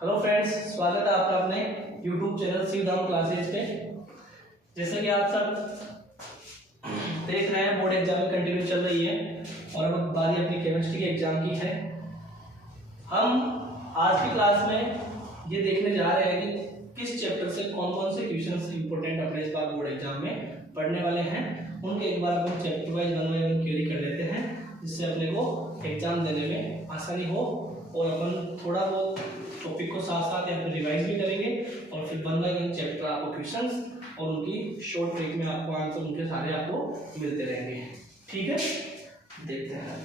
Hello friends, स्वागत है आपका अपने यूट्यूब चैनल शिवधाम क्लासेज पे। जैसे कि आप सब देख रहे हैं, बोर्ड एग्जाम में कंटिन्यू चल रही है और अब बारी अपनी केमिस्ट्री के एग्जाम की है। हम आज की क्लास में ये देखने जा रहे हैं कि किस चैप्टर से कौन कौन से क्वेश्चंस इंपॉर्टेंट अपने इस बार बोर्ड एग्जाम में पढ़ने वाले हैं। उनके एक बार अपन chapter wise one by one clear कर लेते हैं, जिससे अपने को एग्जाम देने में आसानी हो और अपन थोड़ा बहुत टॉपिक को साथ साथ यहाँ पे रिवाइज भी करेंगे और फिर वन बाय वन चैप्टर आपको क्वेश्चंस और उनकी शॉर्ट ट्रिक में आपको आंसर उनके सारे आपको मिलते रहेंगे। ठीक है, देखते हैं।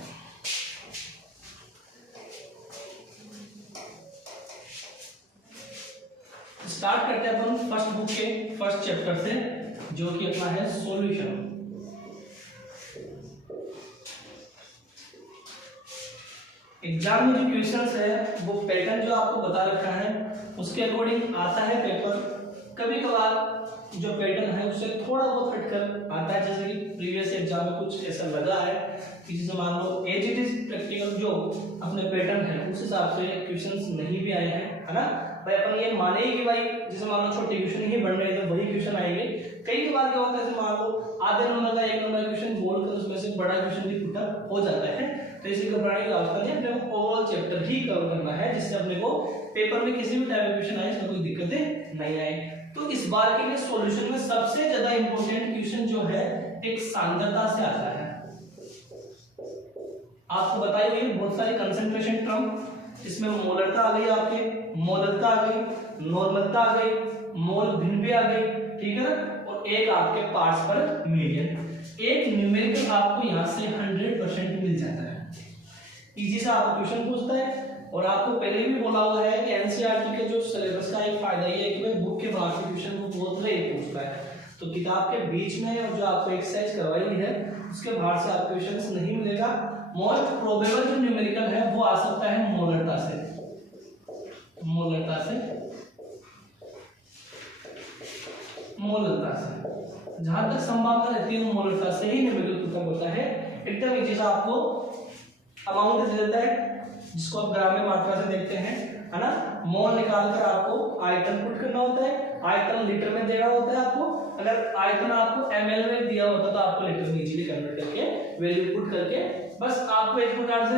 स्टार्ट करते हैं अपन फर्स्ट बुक के फर्स्ट चैप्टर से, जो कि अपना है सॉल्यूशन। एग्जाम में जो क्वेश्चंस है वो पैटर्न जो आपको बता रखा है उसके अकॉर्डिंग आता है पेपर। कभी कभार जो पैटर्न है उससे थोड़ा बहुत हटकर आता है, जैसे कि प्रीवियस एग्जाम में कुछ ऐसा लगा है कि जैसे मान लो एज इट इज प्रैक्टिकल जो अपने पैटर्न है उस हिसाब से क्वेश्चंस नहीं भी आए हैं, है ना भाई। अपन ये माने कि भाई जैसे मान लो छोटे क्वेश्चन ही बन रहे थे वही क्वेश्चन आएंगे। कई बार क्या होता है, जैसे मान लो आधे नंबर का एक नंबर क्वेश्चन बोलकर उसमें से बड़ा क्वेश्चन भी पुटअप हो जाता है, तो इसी घबराने की आवश्यकता नहीं। अपने को ओवरऑल चैप्टर ही कवर करना है, जिससे अपने को पेपर में किसी भी टाइप का क्वेश्चन आए इसमें कोई दिक्कतें नहीं आए। तो इस बार के लिए सॉल्यूशन में सबसे ज्यादा इंपॉर्टेंट क्वेश्चन जो है एक सांद्रता से आता है। आपको बताई हुई बहुत सारी कंसंट्रेशन टर्म, इसमें मोलरता आ गई, आपके मोलरता आ गई, नॉर्मलता आ गई, मोल भिन्न भी आ गई, ठीक है ना, और एक आपके पार्ट्स पर मिलियन। एक न्यूमेरिकल आपको यहाँ से 100% मिल जाता है। इजी से आपको क्वेश्चन पूछता है और आपको पहले भी बोला हुआ है कि एनसीईआरटी के जो सिलेबस का एक फायदा ये है कि भाई बुक के बाहर से क्वेश्चन को बहुत रहे पूछता है, तो किताब के बीच में और जो आपको एक्सरसाइज करवाई है उसके बाहर से आपको क्वेश्चन नहीं मिलेगा। मोस्ट प्रोबेबल जो न्यूमेरिकल है वो आ सकता है मोलरता से, मोलरता से, मोलरता से जहां तक संभावना रहती है मोलरता से ही न्यूमेरिकल उत्तर होता है। एकदम इजी से आपको अमाउंट दे देता है जिसको आप ग्राम में मात्रा से देखते हैं, है ना। मोल निकालकर आपको आयतन पुट करना होता है, आयतन लीटर में देना होता है आपको। अगर आयतन आपको एमएल में दिया होता तो आपको लीटर में इजीली कन्वर्ट करके वैल्यू पुट करके बस आपको एक प्रकार से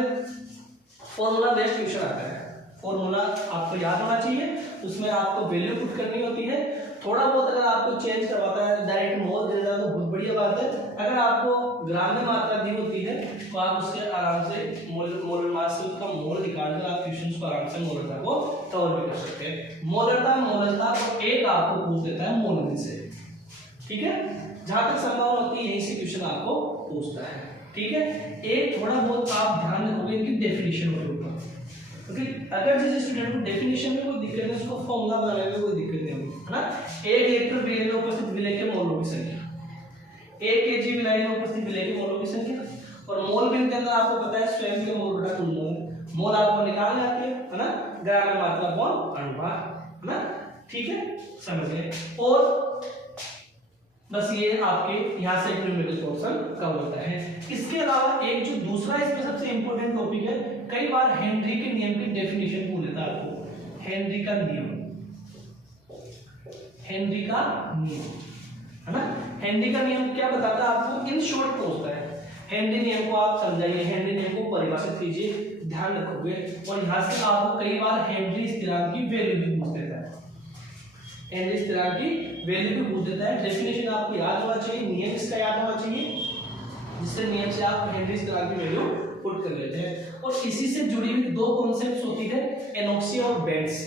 फॉर्मूला बेस्ड क्वेश्चन आता है। फॉर्मूला आपको याद होना चाहिए, उसमें आपको वैल्यू पुट करनी होती है। थोड़ा बहुत अगर आपको चेंज करवाता है, डायरेक्ट मोल दे देता है तो बहुत बढ़िया बात है। अगर आपको ग्राम में मात्रा दी होती है तो आप उससे आराम से मोल मास से उसका मोल निकालकर आप क्वेश्चन को आराम से मोलरता को कवर भी कर सकते हैं। मोलरता और एक आपको पूछ देता है मोल से, ठीक है। जहां तक संभावना होती है यहीं से क्वेश्चन आपको पूछता है, ठीक है। एक थोड़ा बहुत आप ध्यान रखोगे इनकी डेफिनेशन के ऊपर, क्योंकि अगर जिस स्टूडेंट को डेफिनेशन में कोई दिक्कत है उसको फॉर्मूला बनाने में कोई दिक्कत नहीं होगी, है ना। 1 लीटर विलय में उपस्थित विलय के मोलों की संख्या, 1 केजी विलय में उपस्थित विलय के मोलों की संख्या, और मोल भिन्न के अंदर आपको पता है स्वयं के मोल बटा कुल मोल, मोल आपको निकालने आती है ना, ग्राम में मात्रा अपॉन अनुपात, है ना, ठीक है, समझ गए। और बस ये आपके यहाँ से न्यूमेरिकल पोर्शन कवर होता है। इसके अलावा एक जो दूसरा इसमें सबसे इंपॉर्टेंट टॉपिक है, कई बार हेनरी के नियम की डेफिनेशन पूछ लेता है आपको। हेनरी का नियम, हेनरी का नियम, है ना। हेनरी का नियम क्या बताता है आपको, इन शॉर्ट पूछता है। हेनरी नियम को आप समझाइए, हेनरी नियम को परिभाषित कीजिए, ध्यान रखोगे। और यहाँ से आपको कई बार हेनरी स्थिरांक की वैल्यू भी पूछ देता है, हेनरी स्थिरांक की वैल्यू भी पूछ देता है। डेफिनेशन आपको याद होना चाहिए, नियम इसका याद होना चाहिए, जिससे नियम से आप हेनरी स्थिरांक की वैल्यू पुट कर लेते हैं। और इसी से जुड़ी हुई दो कॉन्सेप्ट्स होती है, एनोक्सिया और बेंड्स।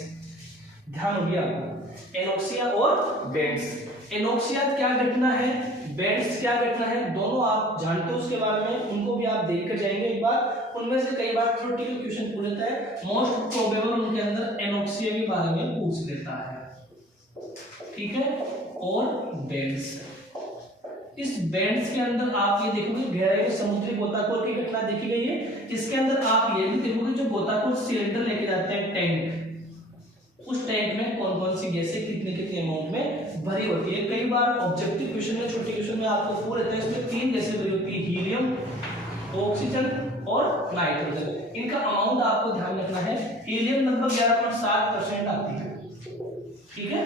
ध्यान हो गया आपको, एनोक्सिया और बेंड्स। एनोक्सिया क्या घटना है, बेंड्स क्या घटना है, दोनों आप जानते हो उसके बारे में, उनको भी आप देख कर जाएंगे एक बार। उनमें से कई बार थ्योरेटिकल क्वेश्चन पूछ लेता है, मोस्ट प्रोबेबल उनके अंदर एनोक्सिया के बारे में पूछ लेता है, ठीक है। और बेंड्स, इस बेंड्स के अंदर आप ये देखोगे गहराई में समुद्री गोताखोर की घटना देखी गई है। इसके अंदर आप ये भी देखोगे जो गोताखोर सिलेंडर लेके जाते हैं टैंक, उस टैंक में कौन कौन सी गैसें कितने कितने अमाउंट में भरी होती है। कई बार ऑब्जेक्टिव क्वेश्चन में, छोटे क्वेश्चन में आपको पूछ लेता है इसमें 3 गैसें भरी होती है, हीलियम, ऑक्सीजन और नाइट्रोजन। इनका अमाउंट आपको ध्यान रखना है। हीलियम लगभग 11.7% आती है, ठीक है।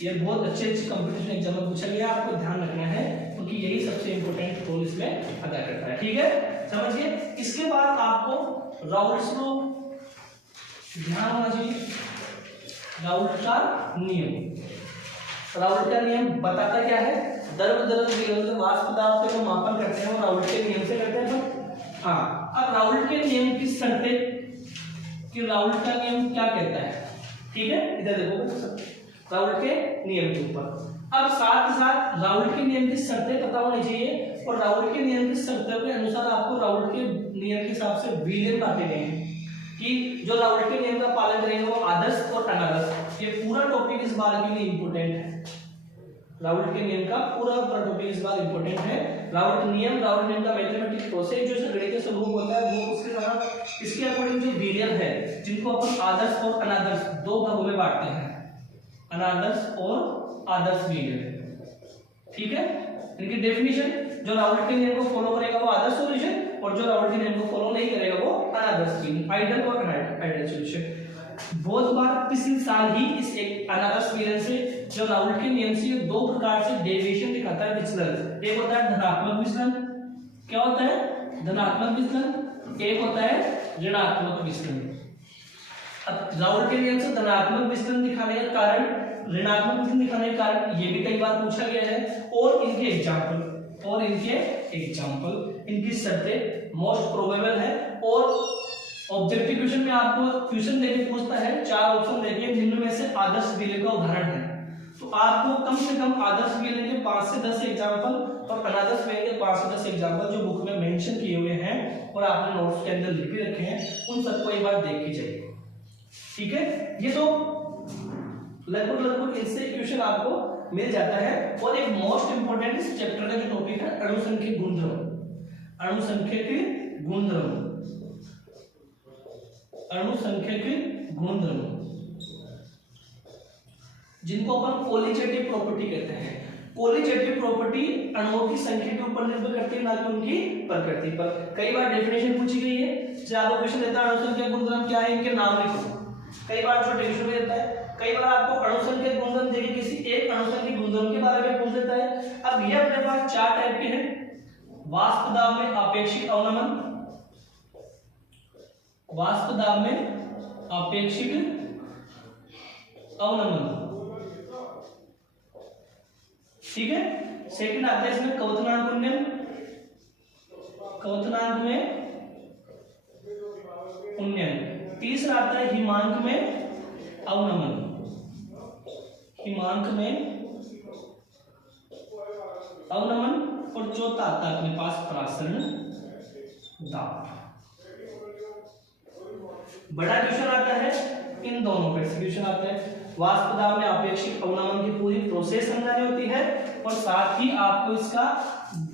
ये बहुत अच्छे कंपटीशन एग्जाम में पूछा गया, आपको ध्यान रखना है क्योंकि यही सबसे इंपॉर्टेंट रोल इसमें अदा करता है, ठीक है, समझिए। इसके बाद आपको राउल्ट्स लो ध्यान होना चाहिए। राउल्ट का नियम, राउल्ट का नियम बताता क्या है? द्रव वाष्प दाब से जो मापन करते हैं वो राउल्ट के नियम से करते हैं। तो हाँ, अब राउल्ट के नियम की शर्तें कि राउल्ट का नियम क्या कहता है, ठीक है, इधर देखो राउल्ट के नियम के ऊपर। अब साथ ही साथ राउल्ट के नियम की शर्तें पता होनी चाहिए और राउल्ट के नियम की शर्तों के अनुसार आपको राउल्ट के नियम के हिसाब से विलेन बांटे गए हैं कि जो राउल्ट के नियम का पालन करेंगे वो आदर्श और अनादर्श। ये पूरा टॉपिक इस बार के लिए इंपॉर्टेंट है। राउल्ट के नियम का पूरा टॉपिक इस बार इंपॉर्टेंट है। राउल्ट नियम का मैथमेटिक्स प्रोसेस जो गणितीय स्वरूप होता है वो उसके साथ इसके अकॉर्डिंग जो विलेन है जिनको अपन आदर्श और अनादर्श दो भागों में बांटते हैं, अनादर्श और आदर्श विलेन, ठीक है। इनकी डेफिनेशन, जो राउल्ट के नियम को फॉलो करेगा वो आदर्श सॉल्यूशन और जो राउल्ट के नियम को फॉलो नहीं करेगा वो अनादर्श विलेन, आइडियल और अनआइडियल सॉल्यूशन। बहुत बार पिछले साल ही इस एक अनादर्श विलेन से जो राउल्ट के नियम से दो प्रकार से डेविएशन दिखाता है विचलन। एक होता है धनात्मक विचलन, क्या होता है? धनात्मक विचलन। एक होता है ऋणात्मक विचलन। अब राउल्ट के नियम से धनात्मक विचलन दिखाने का कारण, ऋणात्मक विचलन दिखाने का कारण ये भी कई बार पूछा गया है। और इनके एग्जांपल, इनकी शर्तें मोस्ट प्रोबेबल है। और ऑब्जेक्टिव क्वेश्चन में आपको क्वेश्चन देके पूछता है, 4 ऑप्शन देके जिनमें में से आदर्श विलेन का उदाहरण है, तो आपको कम से कम आदर्श विलेन के 5 से 10 एग्जांपल और अनादर्श विलेन के 5 से 10 एग्जांपल जो बुक में मेंशन किए हुए हैं और आपने नोट्स के अंदर लिख के रखे हैं, उन सबको एक बार देख के जाइए, ठीक है। ये तो लगभग इससे क्वेश्चन आपको मिल जाता है। और एक मोस्ट इंपोर्टेंट इस चैप्टर का जो टॉपिक है अणुसंख्यिक गुणधर्म, अणुसंख्यिक गुणधर्म, अणुसंख्यिक गुणधर्म जिनको अपन पॉलीजेटिव प्रॉपर्टी कहते हैं। पॉलीजेटिव प्रॉपर्टी अणुओं की संख्या के ऊपर निर्भर करती है, ना कि उनकी प्रकृति पर। कई बार डेफिनेशन पूछी गई है, जैसे आपको क्वेश्चन देता है अणुसंख्यिक गुणधर्म क्या है, इनके नाम लिखो। कई बार छोटे क्वेश्चन में देता है, कई बार आपको अणुसंख्यिक गुणधर्म देके किसी एक अणुसंख्यिक गुणधर्म के बारे में पूछ देता है। अब ये अपने पास 4 टाइप के हैं। वाष्प दाब में आपेक्षिक अवनमन, वाष्प दाब में आपेक्षिक अवनमन, ठीक है। सेकंड आता है इसमें क्वथनांक उन्नयन, क्वथनांक में उन्नयन। तीसरा आता है हिमांक में अवनमन, हिमांक में अवनमन। और चौथा आता है अपने पास प्रासरण दाब। बड़ा क्वेश्चन आता है इन दोनों पे, क्वेश्चन आता है वाष्प दाब में अपेक्षित अवनमन की पूरी प्रोसेस समझानी होती है और साथ ही आपको इसका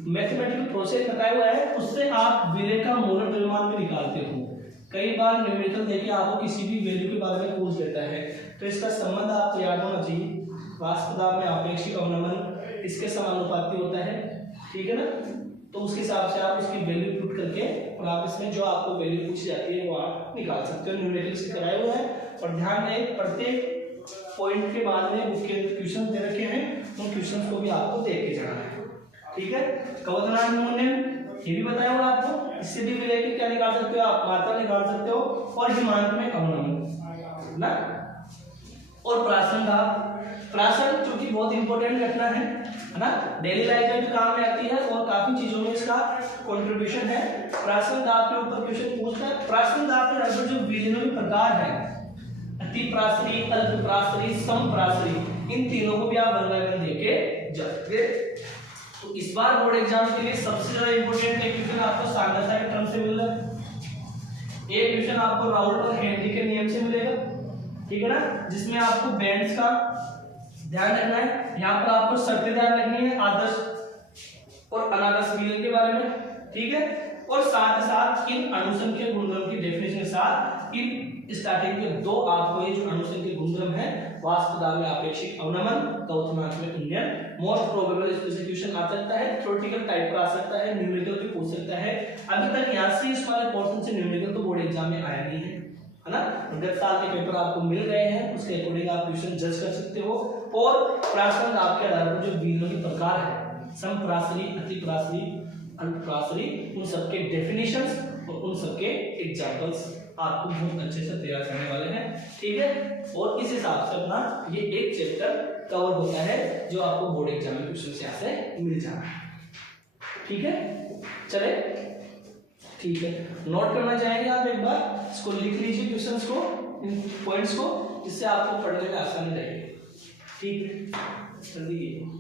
मैथमेटिकल प्रोसेस बताया हुआ है, उससे आप विलेन का मोलर द्रव्यमान भी निकालते हो। कई बार न्यूमेरिकल देके आपको किसी भी वैल्यू के बारे में पूछ देता है, तो इसका संबंध आपको याद होना चाहिए। वाष्प दाब में अपेक्षित अवनमन इसके समानुपाती होता है, ठीक है ना। तो उसके हिसाब से आप इसकी वैल्यू पुट करके और आप इसमें जो आपको वैल्यू पूछी जाती है वो आप निकाल सकते हो। न्यूमेरिकल्स के कराए हुए हैं और ध्यान दें प्रत्येक पॉइंट के बाद में बुक के क्वेश्चन दे रखे हैं, उन क्वेश्चंस को भी आपको देख के जाना है, ठीक है। क्वथनांक उन्नयन ये भी बताया हुआ आपको, इससे भी रिलेटेड क्या निकाल सकते हो आप, मात्रा निकाल सकते हो। और हिमांक में अवनमन ना। और प्रासरण दाब, प्रासरण चूंकि बहुत इंपॉर्टेंट घटना है ना, डेली लाइफ में भी काम में आती है और काफी चीजों में इसका कंट्रीब्यूशन है। प्रासरण दाब के ऊपर क्वेश्चन पूछता है। प्रासरण दाब के अंदर जो विलेनों के प्रकार है, अति प्रासरी, अल्प प्रासरी, सम प्रासरी, इन तीनों को भी आप वर्गीकरण देके जाओगे। तो इस बार बोर्ड एग्जाम के लिए सबसे ज्यादा इंपॉर्टेंट क्वेश्चन आपको सांद्रता के टर्म से मिल रहा है। एक क्वेश्चन आपको राउल्ट और हेनरी के नियम से मिलेगा, ठीक है ना, जिसमें आपको बैंड्स का ध्यान रखना है। यहाँ पर आपको शर्तें ध्यान रखनी है आदर्श और अनादर्श विलेन के बारे में, ठीक है। और साथ ही साथ इन अणुसंख्यक गुणधर्म की डेफिनेशन के साथ इन स्टार्टिंग के दो आपको ये जो अणुसंख्यक गुणधर्म है, वाष्पदाब में आपेक्षिक अवनमन, गौतमांक में उन्नयन, मोस्ट प्रोबेबल स्पेसिफिकेशन आ सकता है, थ्योरेटिकल टाइप का आ सकता है, न्यूमेरिकल भी पूछ सकता है। अभी तक यहाँ से इस वाले पोर्शन से न्यूमेरिकल तो बोर्ड एग्जाम में आया नहीं है ना। गत साल के पेपर आपको मिल रहे हैं, उसके अकॉर्डिंग आप क्वेश्चन जज कर सकते हो। और प्रासंग आपके आधार पर जो बीजों के प्रकार है, समप्रासरी, अतिप्रासरी, अल्पप्रासरी, उन सबके डेफिनेशंस और उन सबके एग्जांपल्स आपको बहुत अच्छे से तैयार करने वाले हैं, ठीक है। और इस हिसाब से अपना ये एक चैप्टर कवर होता है जो आपको बोर्ड एग्जाम में क्वेश्चन से यहाँ से मिल जाना है, ठीक है। चले, ठीक है, नोट करना चाहेंगे आप एक बार, इसको लिख लीजिए क्वेश्चंस को, इन पॉइंट्स को, जिससे आपको पढ़ने में आसानी रहेगी, ठीक है। जल्दी कीजिए।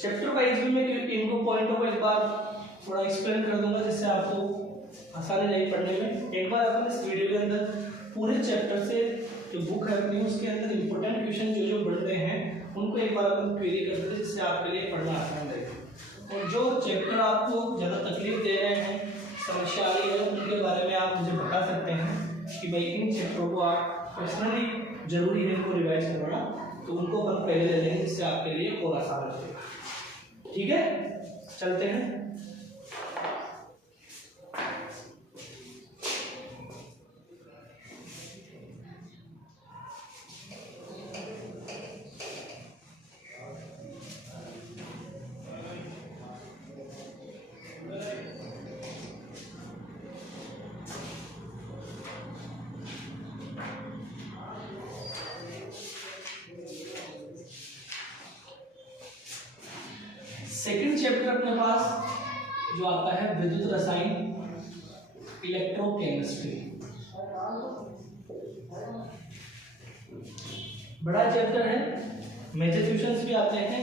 चैप्टर वाइज भी मैं इनको पॉइंटों को एक बार थोड़ा एक्सप्लेन कर दूंगा, जिससे आपको आसानी नहीं पढ़ने में। एक बार अपन इस वीडियो के अंदर पूरे चैप्टर से जो बुक है अपनी, उसके अंदर इंपॉर्टेंट क्वेश्चन जो जो बढ़ रहे हैं उनको एक बार अपन क्वेरी कर देते हैं, जिससे आपके लिए पढ़ना आसान रहेगा। और जो चैप्टर आपको ज़्यादा तकलीफ दे रहे हैं, समस्या आ रही है, उनके बारे में आप मुझे बता सकते हैं कि भाई इन चैप्टरों को आप पर्सनली जरूरी है इनको रिवाइज करवाना, तो उनको अपन पहले ले लेंगे, जिससे आपके लिए और आसान रहेगा, ठीक है। चलते हैं। सेकंड चैप्टर अपने पास जो आता है विद्युत रसायन, इलेक्ट्रोकेमिस्ट्री। बड़ा चैप्टर है, मेजर क्वेश्चंस भी आते हैं,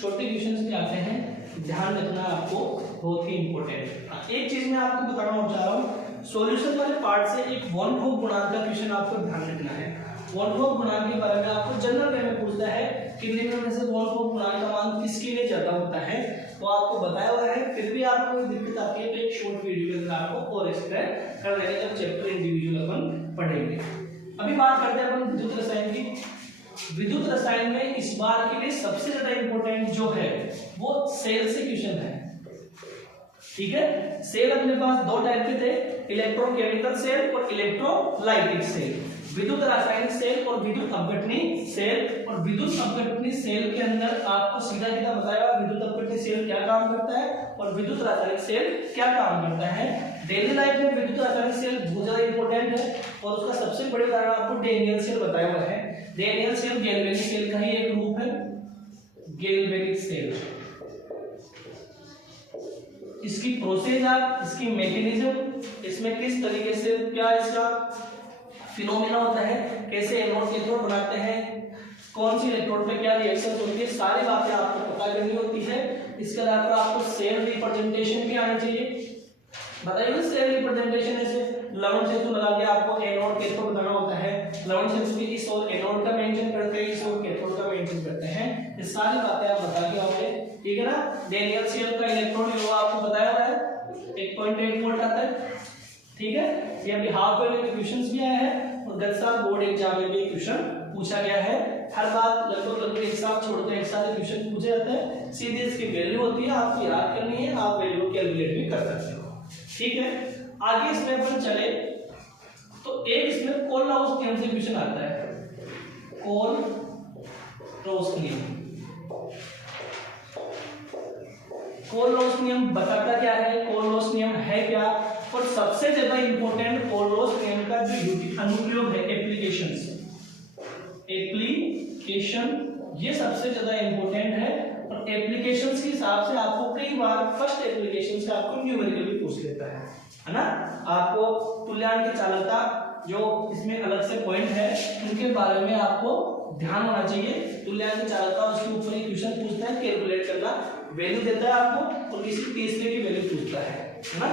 छोटे क्वेश्चंस भी आते हैं, ध्यान रखना आपको बहुत ही इंपॉर्टेंट है। एक चीज मैं आपको बताना चाह रहा हूँ, सॉल्यूशन वाले पार्ट से एक वन होप गुणांक का क्वेश्चन आपको ध्यान रखना है। वन होप गुणांक के बारे में आपको जनरल वे में पूछता है कि निम्न में से वन होप गुणांक का मान किसके लिए ज्यादा होता है, तो आपको बताया हुआ है, फिर भी आपको दिक्कत आती है तो एक शॉर्ट वीडियो के अंदर आपको और एक्सप्लेन कर देंगे जब चैप्टर इंडिविजुअल अपन पढ़ेंगे। अभी बात करते हैं अपन विद्युत रसायन की। विद्युत रसायन में इस बार के लिए सबसे ज्यादा इंपॉर्टेंट जो है वो सेल से क्वेश्चन है, ठीक है। सेल अपने पास दो टाइप के थे, इलेक्ट्रोकेमिकल सेल और इलेक्ट्रोलाइटिक सेल। विद्युत रासायनिक सेल और विद्युत अपघटनी सेल। और विद्युत अपघटनी सेल के अंदर आपको सीधा सीधा बताया विद्युत अपघटनी सेल क्या काम करता है और विद्युत रासायनिक सेल क्या काम करता है। डेली लाइफ में विद्युत रासायनिक सेल बहुत ज्यादा इंपॉर्टेंट है और उसका सबसे बड़े उदाहरण आपको डेनियल सेल बताया हुआ है। डेनियल सेल गैल्वेनिक सेल का ही एक रूप है, गैल्वेनिक सेल। इसकी प्रोसीजर, इसकी मैकेनिज्म, इसमें किस तरीके से क्या इसका फिनोमेना होता है, कैसे एनोड कैथोड बनाते हैं, कौन सी इलेक्ट्रोड पे क्या रिएक्शन होती है, सारी बातें आपको पता करनी होती है। इसके अलावा आपको सेल रिप्रेजेंटेशन भी आनी चाहिए। बताइए सेल रिप्रेजेंटेशन ऐसे लवण सेतु लगा के आपको एनोड कैथोड बनाना होता है। लवण सेतु की इस ओर एनोड का मेंशन करते हैं, इस ओर कैथोड का मेंशन करते हैं। ये सारी बातें आप बता के आओगे, ठीक है ना। डेनियल सेल का इलेक्ट्रोड वो आपको बताया हुआ है, 1.8 वोल्ट आता है, ठीक है। ये अभी हाफ ईयरली के क्वेश्चंस भी आए हैं और गत साल बोर्ड एग्जाम में भी क्वेश्चन पूछा गया है। हर बात लगभग एक साथ छोड़ते हैं, एक साथ क्वेश्चन पूछे जाते हैं। सीधे इसकी वैल्यू होती है, आपको याद करनी है, आप वैल्यू कैलकुलेट भी कर सकते हो, ठीक है। आगे इसमें अपन चले तो एक इसमें कोल-राउस नियम से क्वेश्चन आता है। कोल-राउस नियम, कोल-राउस नियम बताता क्या है, कोल-राउस नियम है क्या, और सबसे ज्यादा इंपॉर्टेंट कोल-राउस नियम का जो अनुप्रयोग है, एप्लीकेशंस, एप्लीकेशन, ये सबसे ज्यादा इंपॉर्टेंट है। और एप्लीकेशंस के हिसाब से आपको कई बार फर्स्ट एप्लीकेशन से आपको न्यूमेरिकल भी पूछ लेता है ना। आपको तुल्यांक चालकता जो इसमें अलग से पॉइंट है उनके बारे में आपको ध्यान होना चाहिए। तुल्यांक चालकता, उसके ऊपर एक क्वेश्चन पूछता है, कैलकुलेट करना, वैल्यू देता है आपको और किसी तीसरे की वैल्यू पूछता है ना।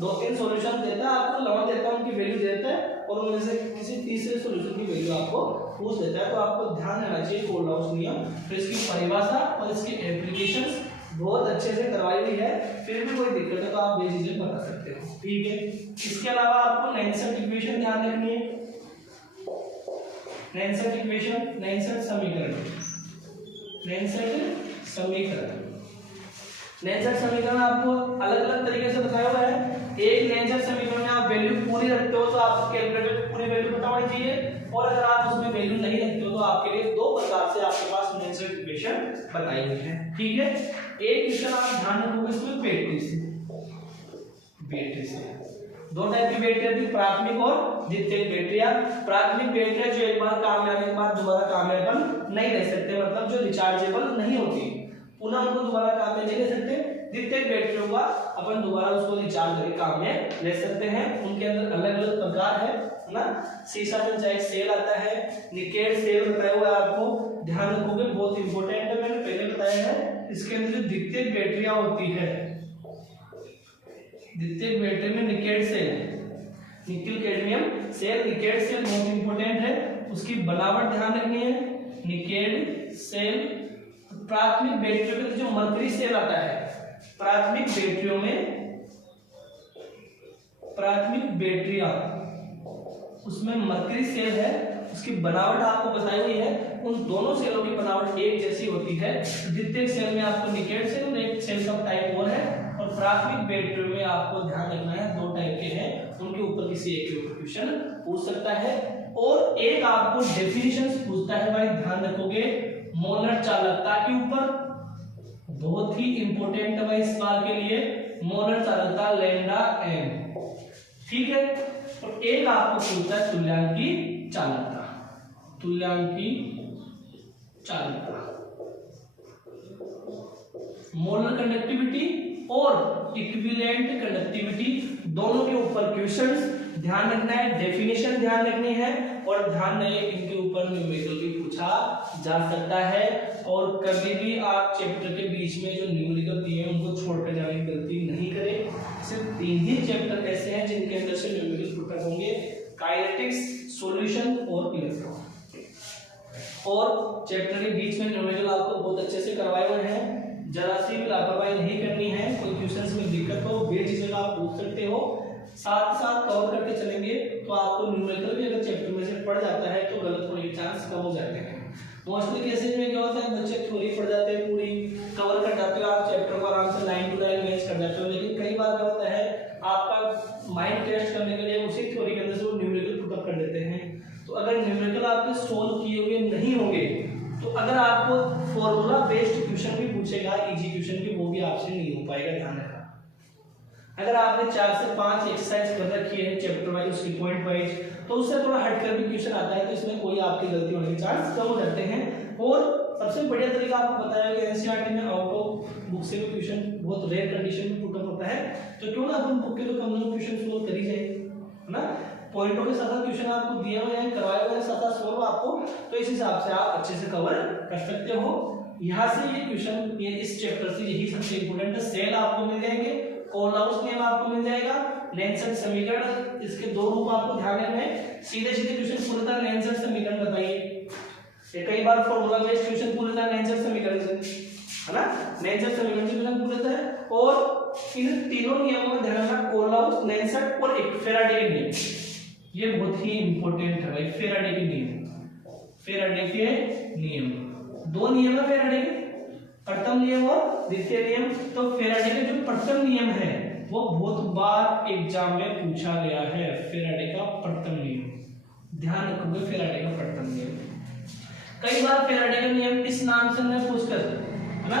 2-3 सॉल्यूशन देता है आपको, लवा देता है, उनकी वैल्यू देता है और उनमें से किसी तीसरे सॉल्यूशन की वैल्यू आपको पूछ देता है। तो आपको ध्यान रहना चाहिए कोल्हाउस नियम। तो इसकी परिभाषा और इसकी एप्लीकेशंस बहुत अच्छे से करवाई हुई है, फिर भी कोई दिक्कत है तो आप बेझिझक बता सकते हो, ठीक है। इसके अलावा आपको नैनसेट इक्वेशन ध्यान रखनी है। नैनसेट इक्वेशन, नैनसेट समीकरण, नैनसेट समीकरण, नैनसेट समीकरण आपको अलग अलग तरीके से बताया हुआ है। एक नैनसेट समीकरण में आप वैल्यू पूरी रखते हो तो आपको कैलकुलेटर में पूरी वैल्यू पता होनी चाहिए, और अगर आप उसमें वैल्यू नहीं रखते हो तो आपके लिए दो प्रकार से आपके पास नैनसेट इक्वेशन बताई हुई है, ठीक है। एक क्वेश्चन आप ध्यान रखोगे इसमें बैटरी से, बैटरी से दो टाइप की बैटरी होती है, प्राथमिक और द्वितीयक बैटरियां। प्राथमिक बैटरियां जो एक बार काम में आने के बाद दोबारा काम में अपन नहीं रह सकते, मतलब जो रिचार्जेबल नहीं होती, पुनः उनको दोबारा काम में नहीं ले सकते। द्वितीयक बैटरियों का अपन दोबारा उसको रिचार्ज करके काम में ले सकते हैं। उनके अंदर अलग अलग प्रकार है ना। सीसा संचायक सेल आता है, निकेल सेल बताया हुआ है आपको, ध्यान रखोगे बहुत इंपॉर्टेंट है, मैंने पहले बताया है। इसके अंदर जो द्वितीयक बैटरियां होती है, द्वितीयक बैटरी में nickel cell, nickel cadmium cell, nickel cell बहुत इंपॉर्टेंट है, उसकी बनावट ध्यान रखनी है। निकेल सेल, प्राथमिक बैटरियों में जो मरकरी सेल आता है, प्राथमिक बैटरियों में, प्राथमिक बैटरियां उसमें मरकरी सेल है, उसकी बनावट आपको बताई हुई है। उन दोनों सेलों की बनावट एक जैसी होती है। द्वितीयक सेल में आपको निकेल सेल और एक सेल का टाइप और है, और प्राथमिक बैटरी में आपको ध्यान रखना है दो टाइप के हैं, उनके ऊपर किसी एक के ऊपर क्वेश्चन पूछ सकता है। और एक आपको डेफिनेशंस पूछता है भाई, ध्यान रखोगे मोलर चालकता के ऊपर, बहुत ही इंपॉर्टेंट है भाई इस बार के लिए, मोलर चालकता लैम्डा एम, ठीक है। और एक आपको पूछता है तुल्यांकी चालकता, तुल्यांकी चालकता, मोलर कंडक्टिविटी और इक्विवेलेंट कंडक्टिविटी, दोनों के ऊपर क्वेश्चंस ध्यान रखना है, डेफिनेशन ध्यान रखनी है, और ध्यान रहे इनके ऊपर न्यूमेरिकल भी पूछा जा सकता है। और कभी भी आप चैप्टर के बीच में जो न्यूमेरिकल दिए हैं उनको छोड़कर जाने की गलती नहीं करें। सिर्फ 3 ही चैप्टर ऐसे हैं जिनके अंदर से न्यूमेरिकल पुटअप होंगे, काइनेटिक्स, सॉल्यूशन और इलेक्ट्रॉन। और चैप्टर के बीच में न्यूमेरिकल आपको बहुत अच्छे से करवाए हुए हैं, जरा सी भी लापरवाही नहीं करनी है। कोई क्वेश्चंस में दिक्कत हो बेझिझक आप पूछ सकते हो, साथ साथ कवर करके चलेंगे तो आपको न्यूमेरिकल भी अगर चैप्टर में से पढ़ जाता है तो गलत होने के चांस कम हो जाते हैं। मोस्टली केसेस में क्या होता है, बच्चे थ्योरी पढ़ जाते हैं, पूरी कवर कर जाते हो, आप चैप्टर को आराम से लाइन टू लाइन मैच कर जाते हो, लेकिन कई बार क्या होता है आपका माइंड टेस्ट करने के लिए उसी थ्योरी के अंदर से वो न्यूमेरिकल पुटअप कर देते हैं। तो अगर न्यूमेरिकल आपके सोल्व किए हुए नहीं होंगे तो अगर आपको फॉर्मूला बेस्ड क्वेश्चन भी पूछेगा इजी क्वेश्चन भी, वो भी आपसे नहीं हो पाएगा, ध्यान रखना। अगर आपने 4 से 5 एक्सरसाइज कर रखी है चैप्टर वाइज, उसकी पॉइंट वाइज, तो उससे थोड़ा हटकर भी क्वेश्चन आता है तो इसमें कोई आपकी गलती होने के चांस कम हो जाते हैं। और सबसे बढ़िया तरीका आपको बताया कि एनसीईआरटी में आउट ऑफ बुक से भी क्वेश्चन बहुत रेयर कंडीशन में पुट अप होता है, तो क्यों ना अपन बुक के तो कम से कम क्वेश्चन सोल्व कर ही जाए, है ना। पॉइंटों के साथ क्वेश्चन आपको दिए हुए हैं, करवाए हुए हैं, साथ सोल्व आपको, तो इस हिसाब से आप अच्छे से कवर कर सकते हो। यहाँ से ये क्वेश्चन, ये इस चैप्टर से यही सबसे इंपॉर्टेंट है। सेल आपको मिल जाएंगे, कोलहाउस नियम आपको मिल जाएगा, नैनसेट समीकरण, इसके दो रूप आपको ध्यान रखना है। सीधे सीधे क्वेश्चन पूछता है नैनसेट समीकरण बताइए, ये कई बार फॉर्मूला बेस्ड क्वेश्चन पूछता है नैनसेट समीकरण से, है ना, नैनसेट समीकरण से क्वेश्चन पूछता है। और इन तीनों नियमों में ध्यान रखना, कोलहाउस, नैनसेट और एक फेराडे के नियम, ये बहुत ही इंपॉर्टेंट है भाई। फेराडे के नियम, फेराडे के नियम, दो नियम है फेराडे के, प्रथम नियम और द्वितीय नियम। तो फेराडे के जो प्रथम नियम है वो बहुत बार एग्जाम में पूछा गया है, फेराडे का प्रथम नियम, ध्यान रखोगे फेराडे का प्रथम नियम। कई बार फेराडे का नियम इस नाम से न पूछकर, है ना,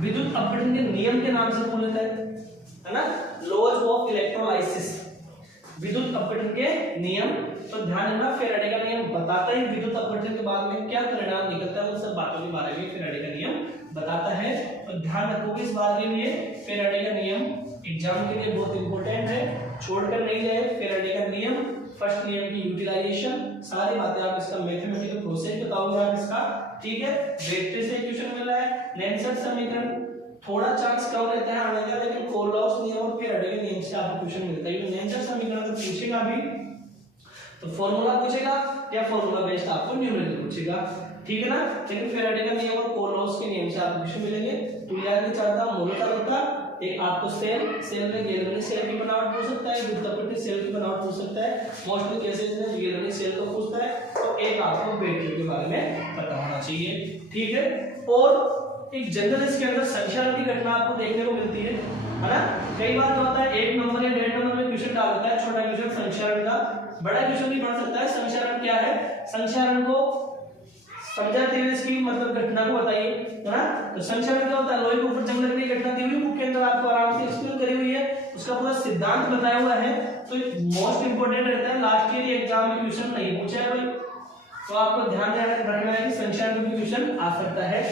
विद्युत अपघटन के नियम के नाम से पूछता है ना, लॉज ऑफ इलेक्ट्रोलाइसिस, विद्युत अपघटन के नियम। तो ध्यान रखना, फेराडे का नियम बताता है विद्युत अपघटन के बाद में क्या परिणाम निकलता है, उन सब बातों के बारे में फेराडे का नियम बताता है। तो ध्यान रखोगे इस बात के लिए, फेराडे का नियम एग्जाम के लिए बहुत इंपॉर्टेंट है, छोड़कर नहीं जाए फेराडे का नियम। फर्स्ट नियम की यूटिलाइजेशन, सारी बातें आप इसका मैथमेटिकल प्रोसेस बताओगे आप इसका, ठीक है। वेक्टर से इक्वेशन मिला है, लेंसर्ट समीकरण थोड़ा चांस कम रहता है आने का, लेकिन कोलॉस नियम और फैराडे के नियम से आपको क्वेश्चन मिलता है। लेंसर्ट समीकरण अगर पूछेगा भी तो फॉर्मूला पूछेगा या फॉर्मूला बेस्ड आपको न्यूमेरिकल पूछेगा, ठीक है ना। लेकिन फैराडे का नियम और कोलॉस के नियम से आपको क्वेश्चन मिलेंगे। तुल्यता चाहता मोलता होता एक आपको सेल में गैल्वेनिक सेल की बनावट पूछ सकता है, विद्युत सेल की बनावट पूछ सकता है, मोस्टली केसेस में गैल्वेनिक सेल को पूछता है, तो एक आपको बैटरी के बारे में पता होना चाहिए, ठीक है। और एक जनरल इसके अंदर संचालन की घटना आपको देखने को मिलती है ना। कई बार क्या होता है 1 नंबर या 1.5 नंबर में क्वेश्चन डाल देता है, छोटा क्वेश्चन संचालन का, बड़ा क्वेश्चन भी बन सकता है। संचालन क्या है, संचालन को समझाते हुए इसकी मतलब घटना को बताइए, है ना। तो संचालन क्या होता है, लोहे के ऊपर जंग लगने की घटना दी हुई बुक के अंदर आपको आराम से एक्सप्लेन करी हुई है, उसका पूरा सिद्धांत बताया हुआ है। तो मोस्ट इंपोर्टेंट रहता है, लास्ट ईयर एग्जाम में क्वेश्चन नहीं पूछा है भाई, तो आपको ध्यान रखना है कि संचालन में क्वेश्चन आ सकता है।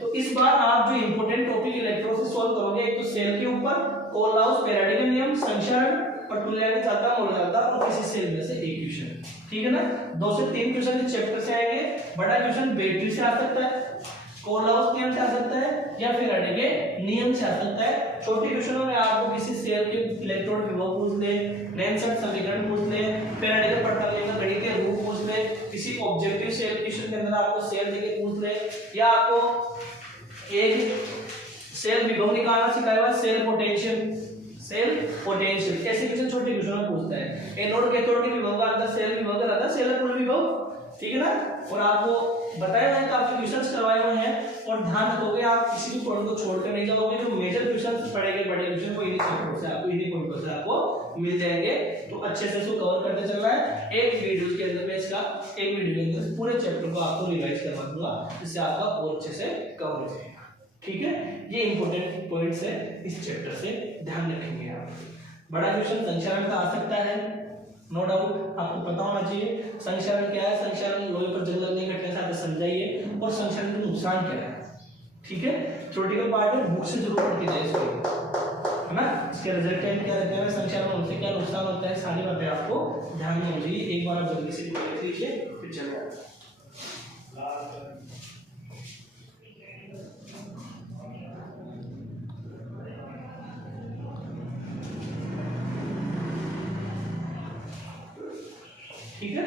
तो इस बार आप जो इंपोर्टेंट टॉपिक इलेक्ट्रो से सॉल्व करोगे, एक तो सेल के ऊपर कोलॉस फैराडे का नियम, संचालन और तुल्यता चाहता मोलता और किसी सेल में से एक क्वेश्चन, ठीक है ना। 2 से 3 क्वेश्चन इस चैप्टर से आएंगे। बड़ा क्वेश्चन बैटरी से आ सकता है, कोलॉस नियम से आ सकता है या फैराडे के नियम से आ सकता है। छोटे क्वेश्चनों में आपको किसी सेल के इलेक्ट्रोड विभव पूछ ले, लेंसर्ट समीकरण पूछ ले, फैराडे का प्रमेय का गणितीय रूप पूछ ले, किसी ऑब्जेक्टिव सेल क्वेश्चन के अंदर आपको सेल देके पूछ ले, या आपको एक सेल विभव निकालना सिखाया हुआ, सेल पोटेंशियल ऐसे क्वेश्चन छोटे क्वेश्चन में पूछता है। एनोड कैथोड के विभव का अंदर सेल विभव का रहता है, सेल कुल विभव, ठीक है ना। और आपको बताया है काफी क्वेश्चंस करवाए हुए हैं, और ध्यान रखोगे आप किसी भी पॉइंट को छोड़कर नहीं जाओगे। जो मेजर क्वेश्चंस पढ़ेंगे बड़े क्वेश्चन को इन्हीं चैप्टर से आपको इन्हीं पॉइंटों से आपको मिल जाएंगे, तो अच्छे से इसको कवर करते चलना है। एक वीडियो के अंदर मैं इसका एक वीडियो के अंदर पूरे चैप्टर को आपको रिवाइज करवा दूंगा, जिससे आपका और अच्छे से कवर हो जाएगा, ठीक है। ये इंपॉर्टेंट पॉइंट्स है इस चैप्टर से, ध्यान रखेंगे आप। बड़ा क्वेश्चन संचालन का आ सकता है, नो डाउट आपको पता होना चाहिए। संचालन क्या है, संचालन लोहे पर जंग लगने की घटना से आप समझाइए, और संचालन का नुकसान क्या है, ठीक है। थ्योरेटिकल पार्ट है, बुक से जरूर पढ़ के जाइए इसको, है ना। इसके रिजल्टेंट क्या रहते हैं, संचालन होने से क्या नुकसान होता है, सारी बातें आपको ध्यान में होनी चाहिए। एक बार आप जल्दी से देख लीजिए फिर चले आते हैं। ठीक है,